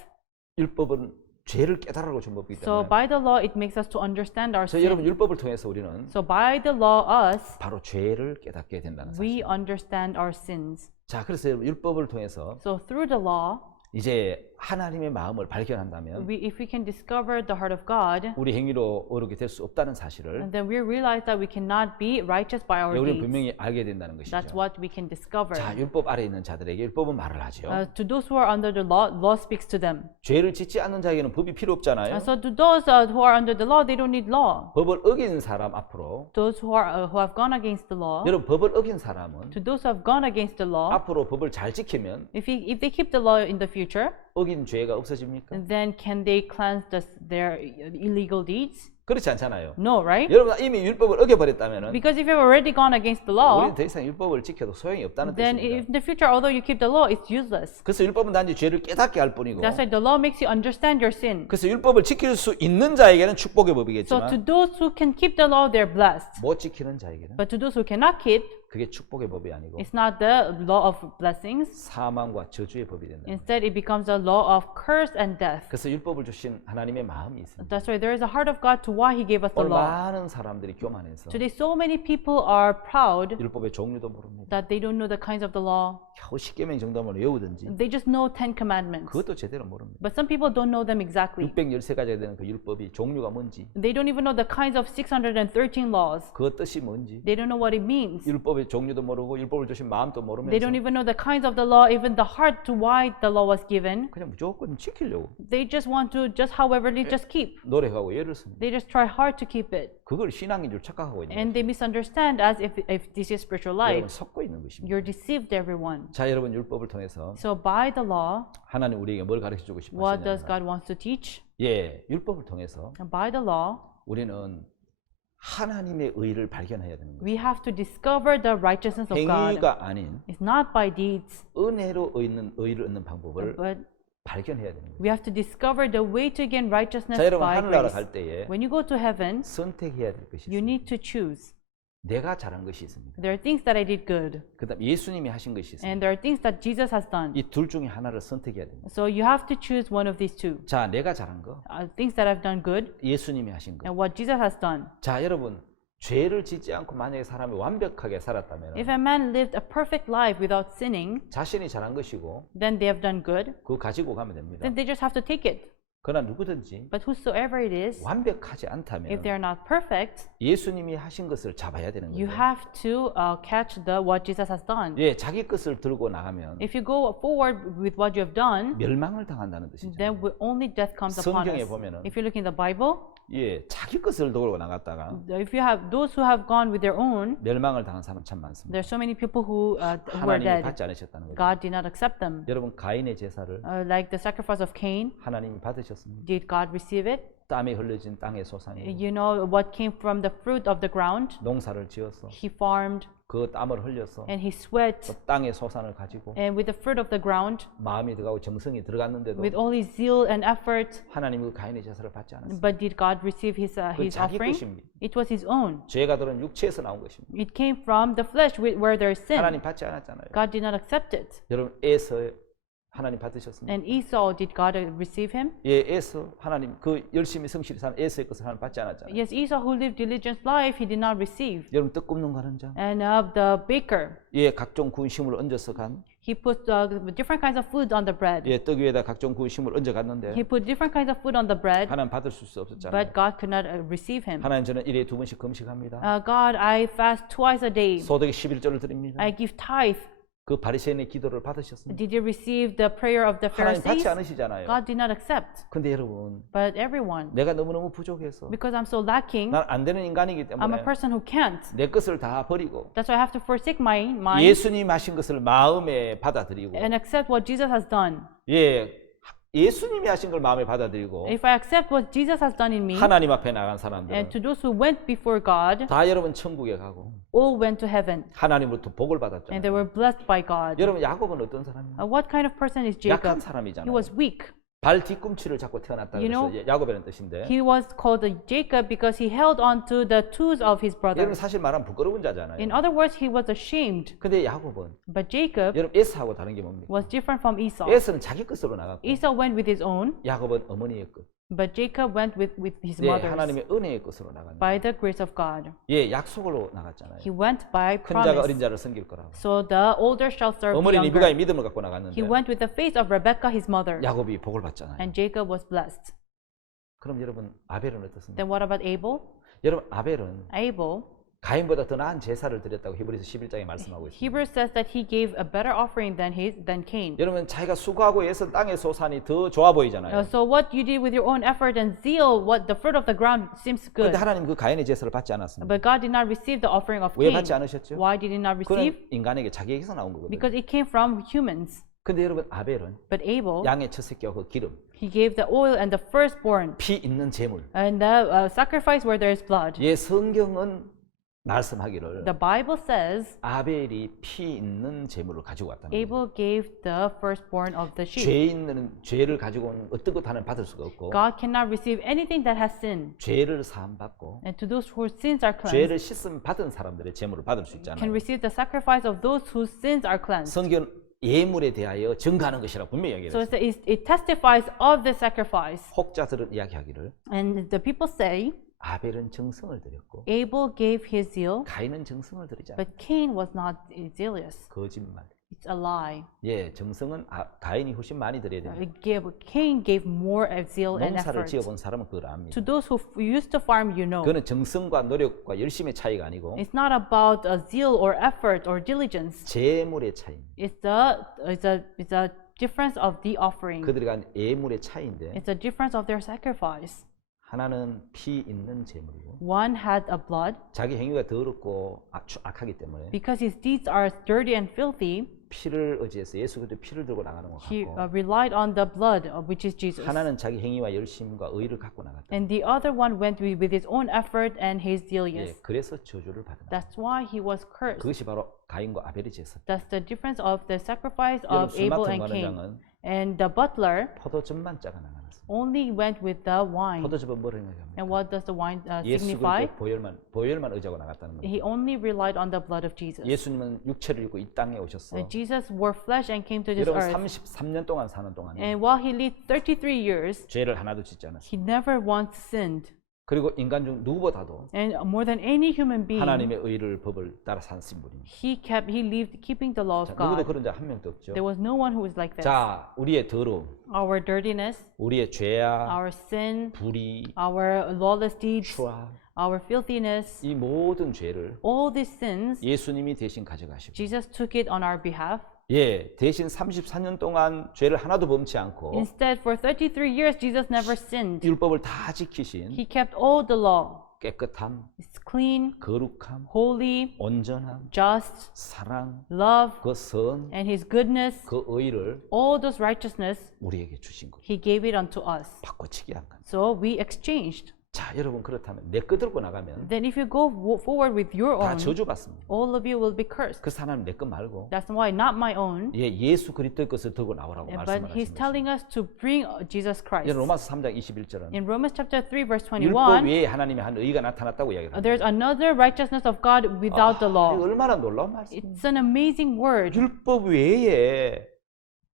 율법은 죄를 깨달으라고 준 법이기 So 때문에 by the law, it makes us to understand our 그래서 여러분 sin. 율법을 통해서 우리는 So by the law, us, 바로 죄를 깨닫게 된다는 we 사실. understand our sins. 자, 그래서 여러분 율법을 통해서 So through the law, 이제 하나님의 마음을 발견한다면 if we can discover the heart of God, 우리 행위로 어렵게 될 수 없다는 사실을 and then we realize that we cannot be righteous by our 우리는 deeds. 분명히 알게 된다는 것이죠. That's what we can discover. 자, 율법 아래 있는 자들에게 율법은 말을 하죠. To those who are under the law, law speaks to them. 죄를 짓지 않는 자에게는 법이 필요 없잖아요. So to those who are under the law, they don't need law. 법을 어긴 사람 앞으로 Those who have gone against the law, 여러분 법을 어긴 사람은 to those who have gone against the law, 앞으로 법을 잘 지키면 if they keep the law in the future, 어긴 죄가 없어집니까? then can they cleanse their illegal deeds? 그렇지 않잖아요. No, right? 여러분 이미 율법을 어겨버렸다면 Because if you've already gone against the 우리는 law, 더 이상 율법을 지켜도 소용이 없다는 then 뜻입니다. in the future, although you keep the law, it's useless. 그래서 율법은 단지 죄를 깨닫게 할 뿐이고 That's why the law makes you understand your sin. 그래서 율법을 지킬 수 있는 자에게는 축복의 So to 법이겠지만 those who can keep the law, they're blessed. 못 지키는 자에게는 But to those who cannot keep, 그게 축복의 법이 아니고 it's not the law of blessings. 사망과 저주의 법이 된다. Instead, it becomes a law of curse and death. 그래서 율법을 주신 하나님의 마음이 있습니다. That's why there is a heart of God to why He gave us the 오늘 law. 많은 사람들이 교만해서 Today, so many people are proud 율법의 종류도 모릅니다. that they don't know the kinds of the law. 겨우 10계명 정도만 외우든지 They just know 10 commandments. 그것도 제대로 모릅니다. But some people don't know them exactly. 613가지가 되는 그 율법이 종류가 뭔지 They don't even know the kinds of 613 laws. 그 뜻이 뭔지 They don't know what it means. 율법의 종류도 모르고 율법을 주신 마음도 They 모르면서 don't even know the kinds of the law, even the heart to why the law was given. 그냥 무조건 지키려고 They just want to, just however, they just keep. 노력하고 애를 씁니다. They just try hard to keep it. 그걸 신앙인 줄 착각하고 있는 And 거죠. they misunderstand as if this is spiritual 여러분 life. 섞고 있는 것입니다. You're deceived, everyone. 자, 여러분 율법을 통해서 So by the law, 하나님 우리에게 뭘 가르쳐 주고 싶어 what does 하시냐면 God wants to teach? 예, 율법을 통해서 And by the law, 우리는 하나님의 의를 발견해야 되는 거예요. we have to discover the righteousness of God. 행위가 아닌 It's not by deeds, 은혜로 의를 얻는 방법을 but 발견해야 되는 거예요. we have to discover the way to gain righteousness 자, 여러분 by 하늘나라 grace. 갈 때에 When you go to heaven, 선택해야 될 것이 you 있습니다. need to choose. 내가 잘한 것이 있습니다. There are things that I did good, 그다음 예수님이 하신 것이 있습니다. and there are things that Jesus has done. 이 둘 중에 하나를 선택해야 됩니다. So you have to choose one of these two. 자, 내가 잘한 거, Things that I've done good, 예수님이 하신 거. and what Jesus has done. 자, 여러분 죄를 짓지 않고 만약에 사람이 완벽하게 살았다면 If a man lived a perfect life without sinning, 자신이 잘한 것이고 then they have done good. 그거 가지고 가면 됩니다. Then they just have to take it. 그러나 누구든지 But whosoever it is, 완벽하지 if 않다면 they are not perfect, 예수님이 하신 것을 잡아야 되는 you 거예요. have to catch what Jesus has done. 예, 자기 것을 들고 나가면 If you go forward with what you have done, 멸망을 당한다는 뜻이죠. then only death comes upon 성경에 us. 보면은 If you look in the Bible, 예, 자기 것을 들고 나갔다가 if you have those who have gone with their own, 멸망을 당한 사람 참 많습니다. there's so many people who are 하나님이 dead. 받지 않으셨다는 거죠. God did not accept them. 여러분 가인의 제사를 Like the sacrifice of Cain, 하나님이 받으셨습니다. did God receive it? 땀이 흘려진 땅의 소산이 You know what came from the fruit of the ground? 농사를 지어서 He farmed 그 땀을 흘려서 and he sweat, 그 땅의 소산을 가지고 and with the fruit of the ground, 마음이 들어가고 정성이 들어갔는데도 with all his zeal and effort, 하나님이 그 가인의 제사를 받지 않았습니다. but did God receive his 그 자기 offering? 것입니다. It was his own. 죄가 들은 육체에서 나온 것입니다. It came from the flesh where there is sin. 하나님 받지 않았잖아요. God did not accept it. 여러분 에서 하나님 받으셨습니다. And Esau, did God receive him? 예, 에서 하나님 그 열심히 성실히 사는 에서의 것을 하나님 받지 않았잖아요. Yes, Esau who lived diligent life, he did not receive. 여러분 떡 굽는 가는 자, And the baker, 예, 각종 구운 식물을 얹어서 간, he put different kinds of food on the bread. 예, 떡 위에다 각종 구운 식물을 얹어 갔는데 He put different kinds of food on the bread, 하나님 받을 수 없었잖아요. but God could not receive him. 하나님 저는 일에 2번씩 금식합니다. God, I fast twice a day. 소득의 11조를 드립니다. I give tithe. 그 바리새인의 기도를 받으셨습니다. Did you receive the prayer of the 하나님 받지 Pharisees? 않으시잖아요. God did not accept. 근데 여러분, But everyone, 내가 너무너무 부족해서 because I'm so lacking, 난 안 되는 인간이기 I'm a 때문에 person who can't. 내 것을 다 버리고 That's why I have to forsake my mind 예수님 하신 것을 마음에 받아들이고 and accept what Jesus has done. 예, 예수님이 하신 걸 마음에 받아들이고 If I accept what Jesus has done in me, 하나님 앞에 나간 and 사람들은 to those who went before God, 다 여러분 천국에 가고 all went to heaven, 하나님으로부터 복을 and they 받았잖아요. were blessed by God. 여러분 야곱은 어떤 사람이에요? What kind of person is 약한 Jacob? He 사람이잖아요. was weak. 발 뒤꿈치를 잡고 태어났다 You know, 그래서 야곱이라는 뜻인데 He was called Jacob because he held on to the toes of his 여러분 brothers. 사실 말하면 부끄러운 자잖아요. In other words, he was ashamed. 근데 야곱은 But Jacob 여러분 에서하고 다른 게 뭡니까? was different from Esau. 에서는 자기 것으로 나갔고 Esau went with his own, 야곱은 어머니의 것, but Jacob went with his 예, mother's 하나님의 은혜의 것으로 나갔는데 by the grace of God. 예, 약속으로 나갔잖아요. He went by 큰 자가 어린 promise. 자를 섬길 거라고. So the older shall serve the 어머니 younger. 리브가의 믿음을 갖고 나갔는데 He went with the faith of Rebekah, his mother, 야곱이 복을 받잖아요. and Jacob was blessed. 그럼 여러분 아벨은 어떻습니까? Then what about Abel? 여러분 아벨은 Abel, 가인보다 더 나은 제사를 드렸다고 히브리서 11장에 말씀하고 있습니다. Hebrews says that he gave a better offering than Cain. 여러분 자기가 수고하고 애써 땅의 소산이 더 좋아 보이잖아요. So what you did with your own effort and zeal, what the fruit of the ground seems good. 그런데 하나님 그 가인의 제사를 받지 않았습니다. But God did not receive the offering of 왜 Cain. 받지 않으셨죠? Why did he not receive? 그는 인간에게 자기에게서 나온 거거든요. Because it came from humans. 근데 여러분 아벨은 But Abel, 양의 첫 새끼와 그 기름, he gave the oil and the firstborn 피 있는 제물. and the sacrifice where there is blood. 예, 성경은 말씀하기를 The Bible says 아벨이 피 있는 제물을 가지고 왔다는 거예요. Abel gave the firstborn of the sheep. 죄 있는 죄를 가지고 온 어떤 것 하나는 받을 수가 없고 God cannot receive anything that has sin. 죄를 사함 받고 And to those whose sins are cleansed, 죄를 씻음 받은 사람들의 제물을 받을 수 can 있잖아요. receive the sacrifice of those whose sins are cleansed. 성경 예물에 대하여 증가하는 것이라고 분명히 So 얘기했어요. it testifies of the sacrifice. 혹자들은 이야기하기를 And the people say 아벨은 정성을 들였고 Abel gave his zeal, 가인은 정성을 들이지 않았다. but Cain was not zealous. 거짓말. It's a lie. 예, 정성은 가인이 훨씬 많이 들여야 됩니다. Cain gave more of zeal and 농사를 effort. 지어본 사람은 그걸 압니다. To those who used to farm, you know. 그거는 정성과 노력과 열심의 차이가 아니고 It's not about zeal or effort or diligence. 제물의 차이입니다. It's a difference of the offering. 그들이 간 예물의 차이인데 It's a difference of their sacrifice. 하나는 피 있는 제물이고 One had a blood 자기 행위가 더럽고 악하기 때문에 because his deeds are dirty and filthy. 피를 의지해서 예수 그리스도의 피를 들고 나가는 것 He 같고 relied on the blood, which is Jesus. 하나는 자기 행위와 열심과 의를 갖고 나갔다. And the other one went with his own effort and his zeal. 예, Yes. 그래서 저주를 받은 거예요. That's why he was cursed. 그것이 바로 가인과 아벨의 제사. That's the difference of the sacrifice 여러분 of 술 Abel 맡은 and Cain. 관원장은 And the butler 포도즙만 짜가 나갔습니다. only went with the wine. 포도즙은 뭐를 생각합니까? And what does the wine 예수 signify? 그리스도 보혈만 의지하고 나갔다는 He 겁니다. only relied on the blood of Jesus. 예수님은 육체를 입고 이 땅에 오셨어. Jesus wore flesh and came to this 여러분 earth. 33년 동안 사는 동안에 And while he lived 33 years, 죄를 하나도 짓지 않았어요. he never once sinned. 그리고 인간 중 누구보다도 And more than any human being, 하나님의 의를 법을 따라 사신 분입니다. he lived keeping the law 자, of 누구도 God. 그런 자 한 명도 없죠. There was no one who was like this. 자, 우리의 더러움, Our dirtiness, 우리의 죄악, our sin, 불의, our lawless deeds, 추악, our filthiness, 이 모든 죄를 all these sins, 예수님이 대신 가져가시고, Jesus took it on our behalf. 예, 대신 34년 동안 죄를 하나도 범치 않고 Instead, for 33 years, Jesus never sinned. 율법을 다 지키신 He kept all the law. 깨끗함, It's clean, 거룩함, holy, 온전함, just, 사랑, love, 그 선, and His goodness, 그 의를 all those righteousness, 우리에게 주신 거예요. He gave it unto us. 바꿔치기 한 거. So we exchanged. 자, 여러분 그렇다면 내 거 들고 나가면 Then if you go forward with your 다 own, 저주받습니다. all of you will be cursed. 그 사람은 내 거 말고 That's why not my own, 예, 예수 그리스도의 것을 들고 나오라고 but 말씀하시는 He's 거죠. telling us to bring Jesus Christ. 예, 로마서 3장 21절은 In Romans chapter 3 verse 율법 21, 외에 하나님의 한 의가 나타났다고 이야기를 합니다. there's another righteousness of God without the 이거 law. 얼마나 놀라운 말씀이에요. It's an amazing word. 율법 외에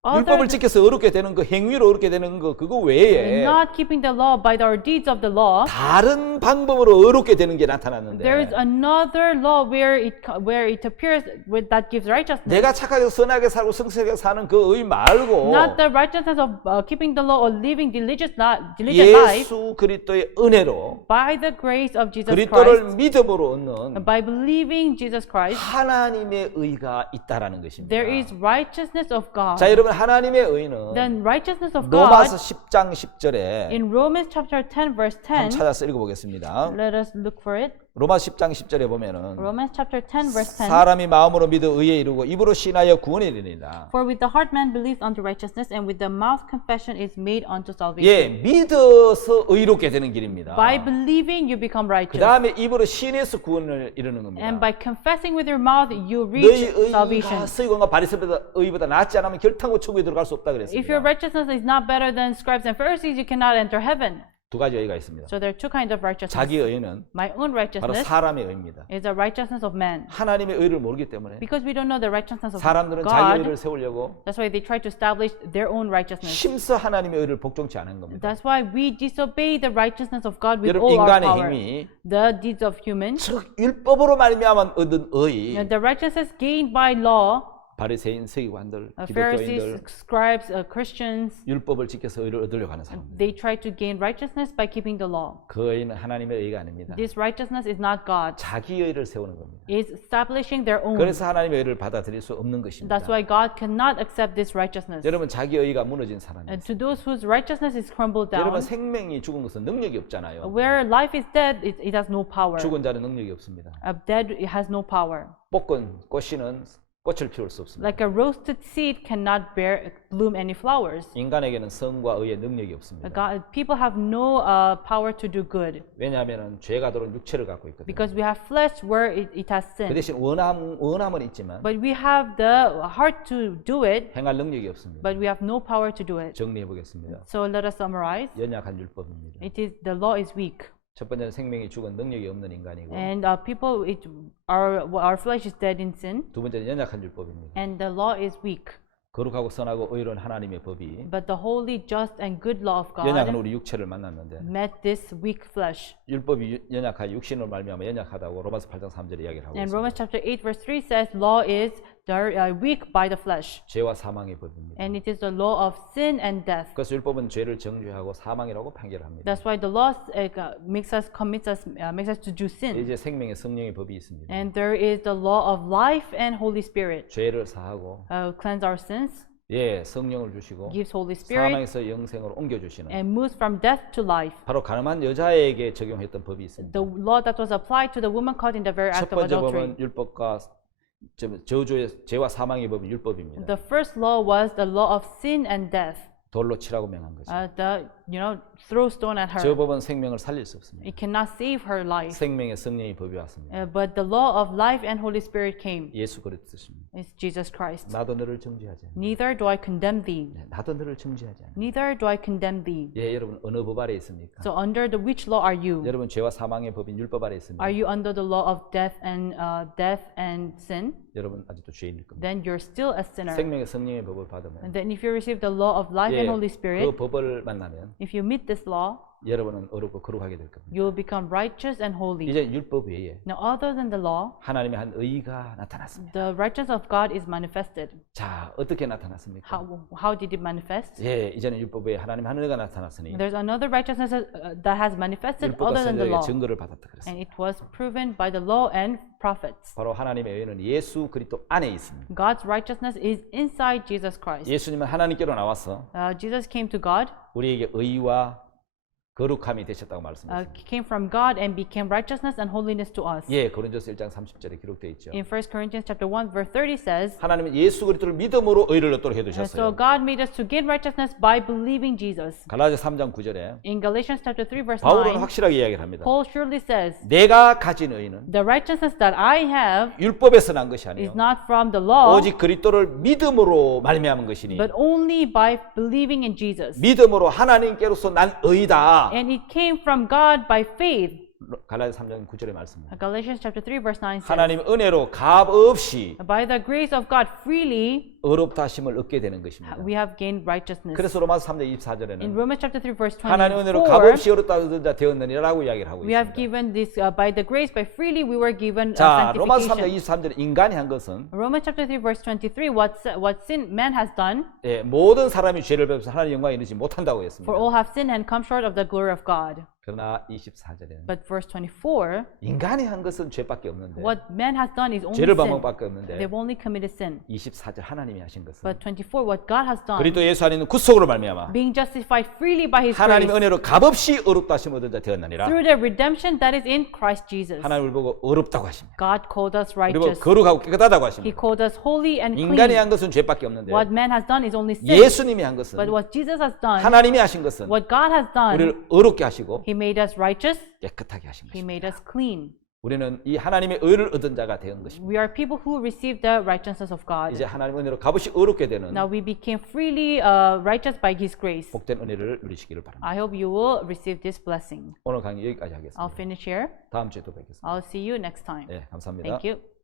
Other 율법을 지켜서 어렵게 되는 거, 행위로 어렵게 되는 거, 그거 외에 not keeping the law by our deeds of the law, 다른 방법으로 어렵게 되는 게 나타났는데 there is another law where it appears that gives righteousness. 내가 착하게 선하게 살고 성실하게 사는 그 의 말고 Not the righteousness of keeping the law or living diligent life, 예수 그리스도의 은혜로 by the grace of Jesus 그리스도를 Christ, 믿음으로 얻는 by believing Jesus Christ, 하나님의 의가 있다라는 것입니다. there is righteousness of God. 자, 여러분 하나님의 의는 Then righteousness of 로마서 God 10장 10절에 in Romans chapter 10 verse 10. 한번 찾아서 읽어보겠습니다. Let us look for it. 로마서 10장 10절에 보면은 Romans chapter 10 verse 10. 사람이 마음으로 믿어 의에 이르고 입으로 신하여 구원에 이르니라. For with the heart man believes unto righteousness, and with the mouth confession is made unto salvation. 예, 믿어서 의롭게 되는 길입니다. By believing you become 그 righteous. 다음에 입으로 신해서 구원을 이루는 겁니다. And by confessing with your mouth you 너희 reach 의가 salvation. 서기관과 바리새인보다 의보다 낫지 않으면 결탄고 천국에 들어갈 수 없다 If your 그랬습니다. righteousness is not better than scribes and Pharisees, you cannot enter heaven. 두 가지 의가 있습니다. So there are two kinds of righteousness. 자기 의는 My own 바로 righteousness 사람의 의입니다. is the righteousness of man. 하나님의 의를 모르기 때문에 Because we don't know the righteousness of 사람들은 자기 God, 의를 세우려고 that's why they try to establish their own righteousness. 힘써 하나님의 의를 복종치 않은 겁니다. That's why we disobey the righteousness of God with 여러분 all our 인간의 power. 힘이 The deeds of humans, 즉 율법으로 말미암아 얻은 의, the righteousness gained by law, 바리새인, 서기관들, Pharisees, 기독교인들 scribes, Christians, 율법을 지켜서 의를 얻으려고 하는 사람들. they try to gain righteousness by keeping the law. 그 의는 하나님의 의가 아닙니다. This righteousness is not God. 자기 의를 세우는 겁니다. It's establishing their own. 그래서 하나님의 의를 받아들일 수 없는 것입니다. That's why God cannot accept this righteousness. 여러분 자기 의가 무너진 사람이 And to those whose righteousness is crumbled down, 여러분 생명이 죽은 것은 능력이 없잖아요. where life is dead, it has no power. 죽은 자는 능력이 없습니다. Dead, it has no power. 볶은 꽃씨는 꽃을 피울 수 없습니다. Like a roasted seed cannot bloom any flowers. 인간에게는 성과 의의 능력이 없습니다. People have no power to do good 왜냐하면 죄가 들어온 육체를 갖고 있거든요. because we have flesh where it has 그 sin. 대신 원함은 있지만 But we have the heart to do it, 행할 능력이 없습니다. but we have no power to do it. 정리해 보겠습니다. So let us summarize. 연약한 율법입니다. The law is weak. 첫 번째는 생명이 죽은 능력이 없는 인간이고 And our flesh is dead in sin, 두 번째는 연약한 율법입니다. and the law is weak. 거룩하고 선하고 의로운 하나님의 법이 But the holy, just, and good law of 연약한 God 우리 육체를 만났는데 met this weak flesh. 율법이 연약하여 육신으로 말미암아 연약하다고 로마서 8장 3절에 이야기를 하고 And 있습니다. Romans chapter 8 verse 3 says, law is weak by the flesh, 죄와 사망의 법입니다. and it is the law of sin and death. 그래서 율법은 죄를 정죄하고 사망이라고 판결합니다. That's why the law makes us to do sin. 이제 생명의 성령의 법이 있습니다. And there is the law of life and Holy Spirit. 죄를 사하고 Cleanse our sins, 예, 성령을 주시고 gives Holy Spirit, 사망에서 영생으로 옮겨 주시는 and moves from death to life. 바로 가늠한 여자에게 적용했던 법이 있습니다. The law that was applied to the woman caught in the very 첫 act of 번째 adultery. 법은 율법과 저주의 죄와 사망의 법은 율법입니다. The first law was the law of sin and death. 돌로 치라고 명한 거죠. Throw stone at 저 her. 법은 생명을 살릴 수 없습니다. It cannot save her life. 생명의 성령의 법이 왔습니다. But the law of life and Holy Spirit came. 예수 그리스도십니다. It's Jesus Christ. 나도 너를 정죄하지 않아. Neither do I condemn thee. 나도 너를 정죄하지 않아. Neither do I condemn thee. 예, 여러분 어느 법 아래 있습니까? So under which law are you? 여러분 죄와 사망의 법인 율법 아래 있습니다. Are you under the law of death and sin? 여러분 아직도 죄인일 겁니다. Then you're still a sinner. 생명의 성령의 법을 받으면 And then if you receive the law of life 예, and Holy Spirit, 그 법을 만나면 if you meet this law, 여러분은 어렵고 거룩하게 될 겁니다. you will become righteous and holy. 이제 율법 외에 Now, other than the law, 하나님의 한 의가 나타났습니다. the righteousness of God is manifested. 자, 어떻게 나타났습니까? How did it manifest? 예, 이제는 율법 외에 하나님의 한 의가 나타났으니 There's another righteousness that has manifested 율법과 other than the 선지자에게 law, 증거를 받았다 그랬습니다. and it was proven by the law and prophets. 바로 하나님의 의는 예수 그리스도 안에 있습니다. God's righteousness is inside Jesus Christ. 예수님은 하나님께로 나와서 Jesus came to God, 우리에게 의와 거룩함이 되셨다고 말씀하셨습니다. came from God and became righteousness and holiness to us. 예, 고린도서 1장 30절에 기록되어 있죠. In 1 Corinthians chapter 1 verse 30 says, 하나님은 예수 그리스도를 믿음으로 의를 얻도록 so 해두셨어요. God made us to gain righteousness by believing Jesus. 갈라디아 3장 9절에 In Galatians chapter 3 verse 바울은 9, 확실하게 이야기를 합니다. Paul surely says, 내가 가진 의는 the righteousness that I have 율법에서 난 것이 is 아니요 not from the law, 오직 그리스도를 믿음으로 말미암은 것이니 but only by believing in Jesus. 믿음으로 하나님께로서 난 의다. And it came from God by faith. 갈라디아 3장 9절의 말씀입니다. Galatians chapter 3 verse 9 says, 하나님 은혜로 값 없이 by the grace of God freely 의롭다 하심을 얻게 되는 것입니다. we have gained righteousness. 그래서 로마서 3장 In 24절에는 Romans chapter 3 verse 하나님 은혜로 값 24, 없이 의롭다 얻은 자 되었느니라고 이야기를 하고 we have 있습니다. given this by the grace by freely we were given 자, 로마서 3장 sanctification. 23절에 인간이 한 것은 Romans chapter 3 verse 23, what sin man has done, 예, 모든 사람이 죄를 배워서 하나님의 영광에 이르지 못한다고 했습니다. for all have sinned and come short of the glory of God. 그러나 24절에는 But verse 24, 인간이 한 것은 죄밖에 없는데 what man has done is only 죄를 sin. 범함밖에 없는데 They've only committed sin. 24절 하나님이 하신 것은 But 24, what God has done, 그리스도 예수 안에 있는 구속으로 말미암아 being justified freely by His 하나님의 grace, 은혜로 값없이 의롭다 하심 얻은 자 되었느니라. through the redemption that is in Christ Jesus. 하나님을 보고 의롭다고 하십니다. God called us 그리고 righteous. 거룩하고 깨끗하다고 He 하십니다. called us holy and 인간이 clean. 한 것은 죄밖에 없는데 What man has done is only sin. 예수님이 한 것은 But what Jesus has done, 하나님이 하신 것은 what God has done, 우리를 의롭게 하시고 He made us righteous, 깨끗하게 하신 He 것입니다. made us clean. 우리는 이 하나님의 의를 얻은 자가 된 것입니다. We are people who receive the righteousness of God. 이제 하나님의 은혜로 값없이 의롭게 되는 Now we became freely righteous by His grace. 복된 은혜를 누리시기를 바랍니다. I hope you will receive this blessing. 오늘 강의 여기까지 I'll 하겠습니다. finish here. 다음 주에 또 뵙겠습니다. I'll see you next time. 네, 감사합니다. Thank you.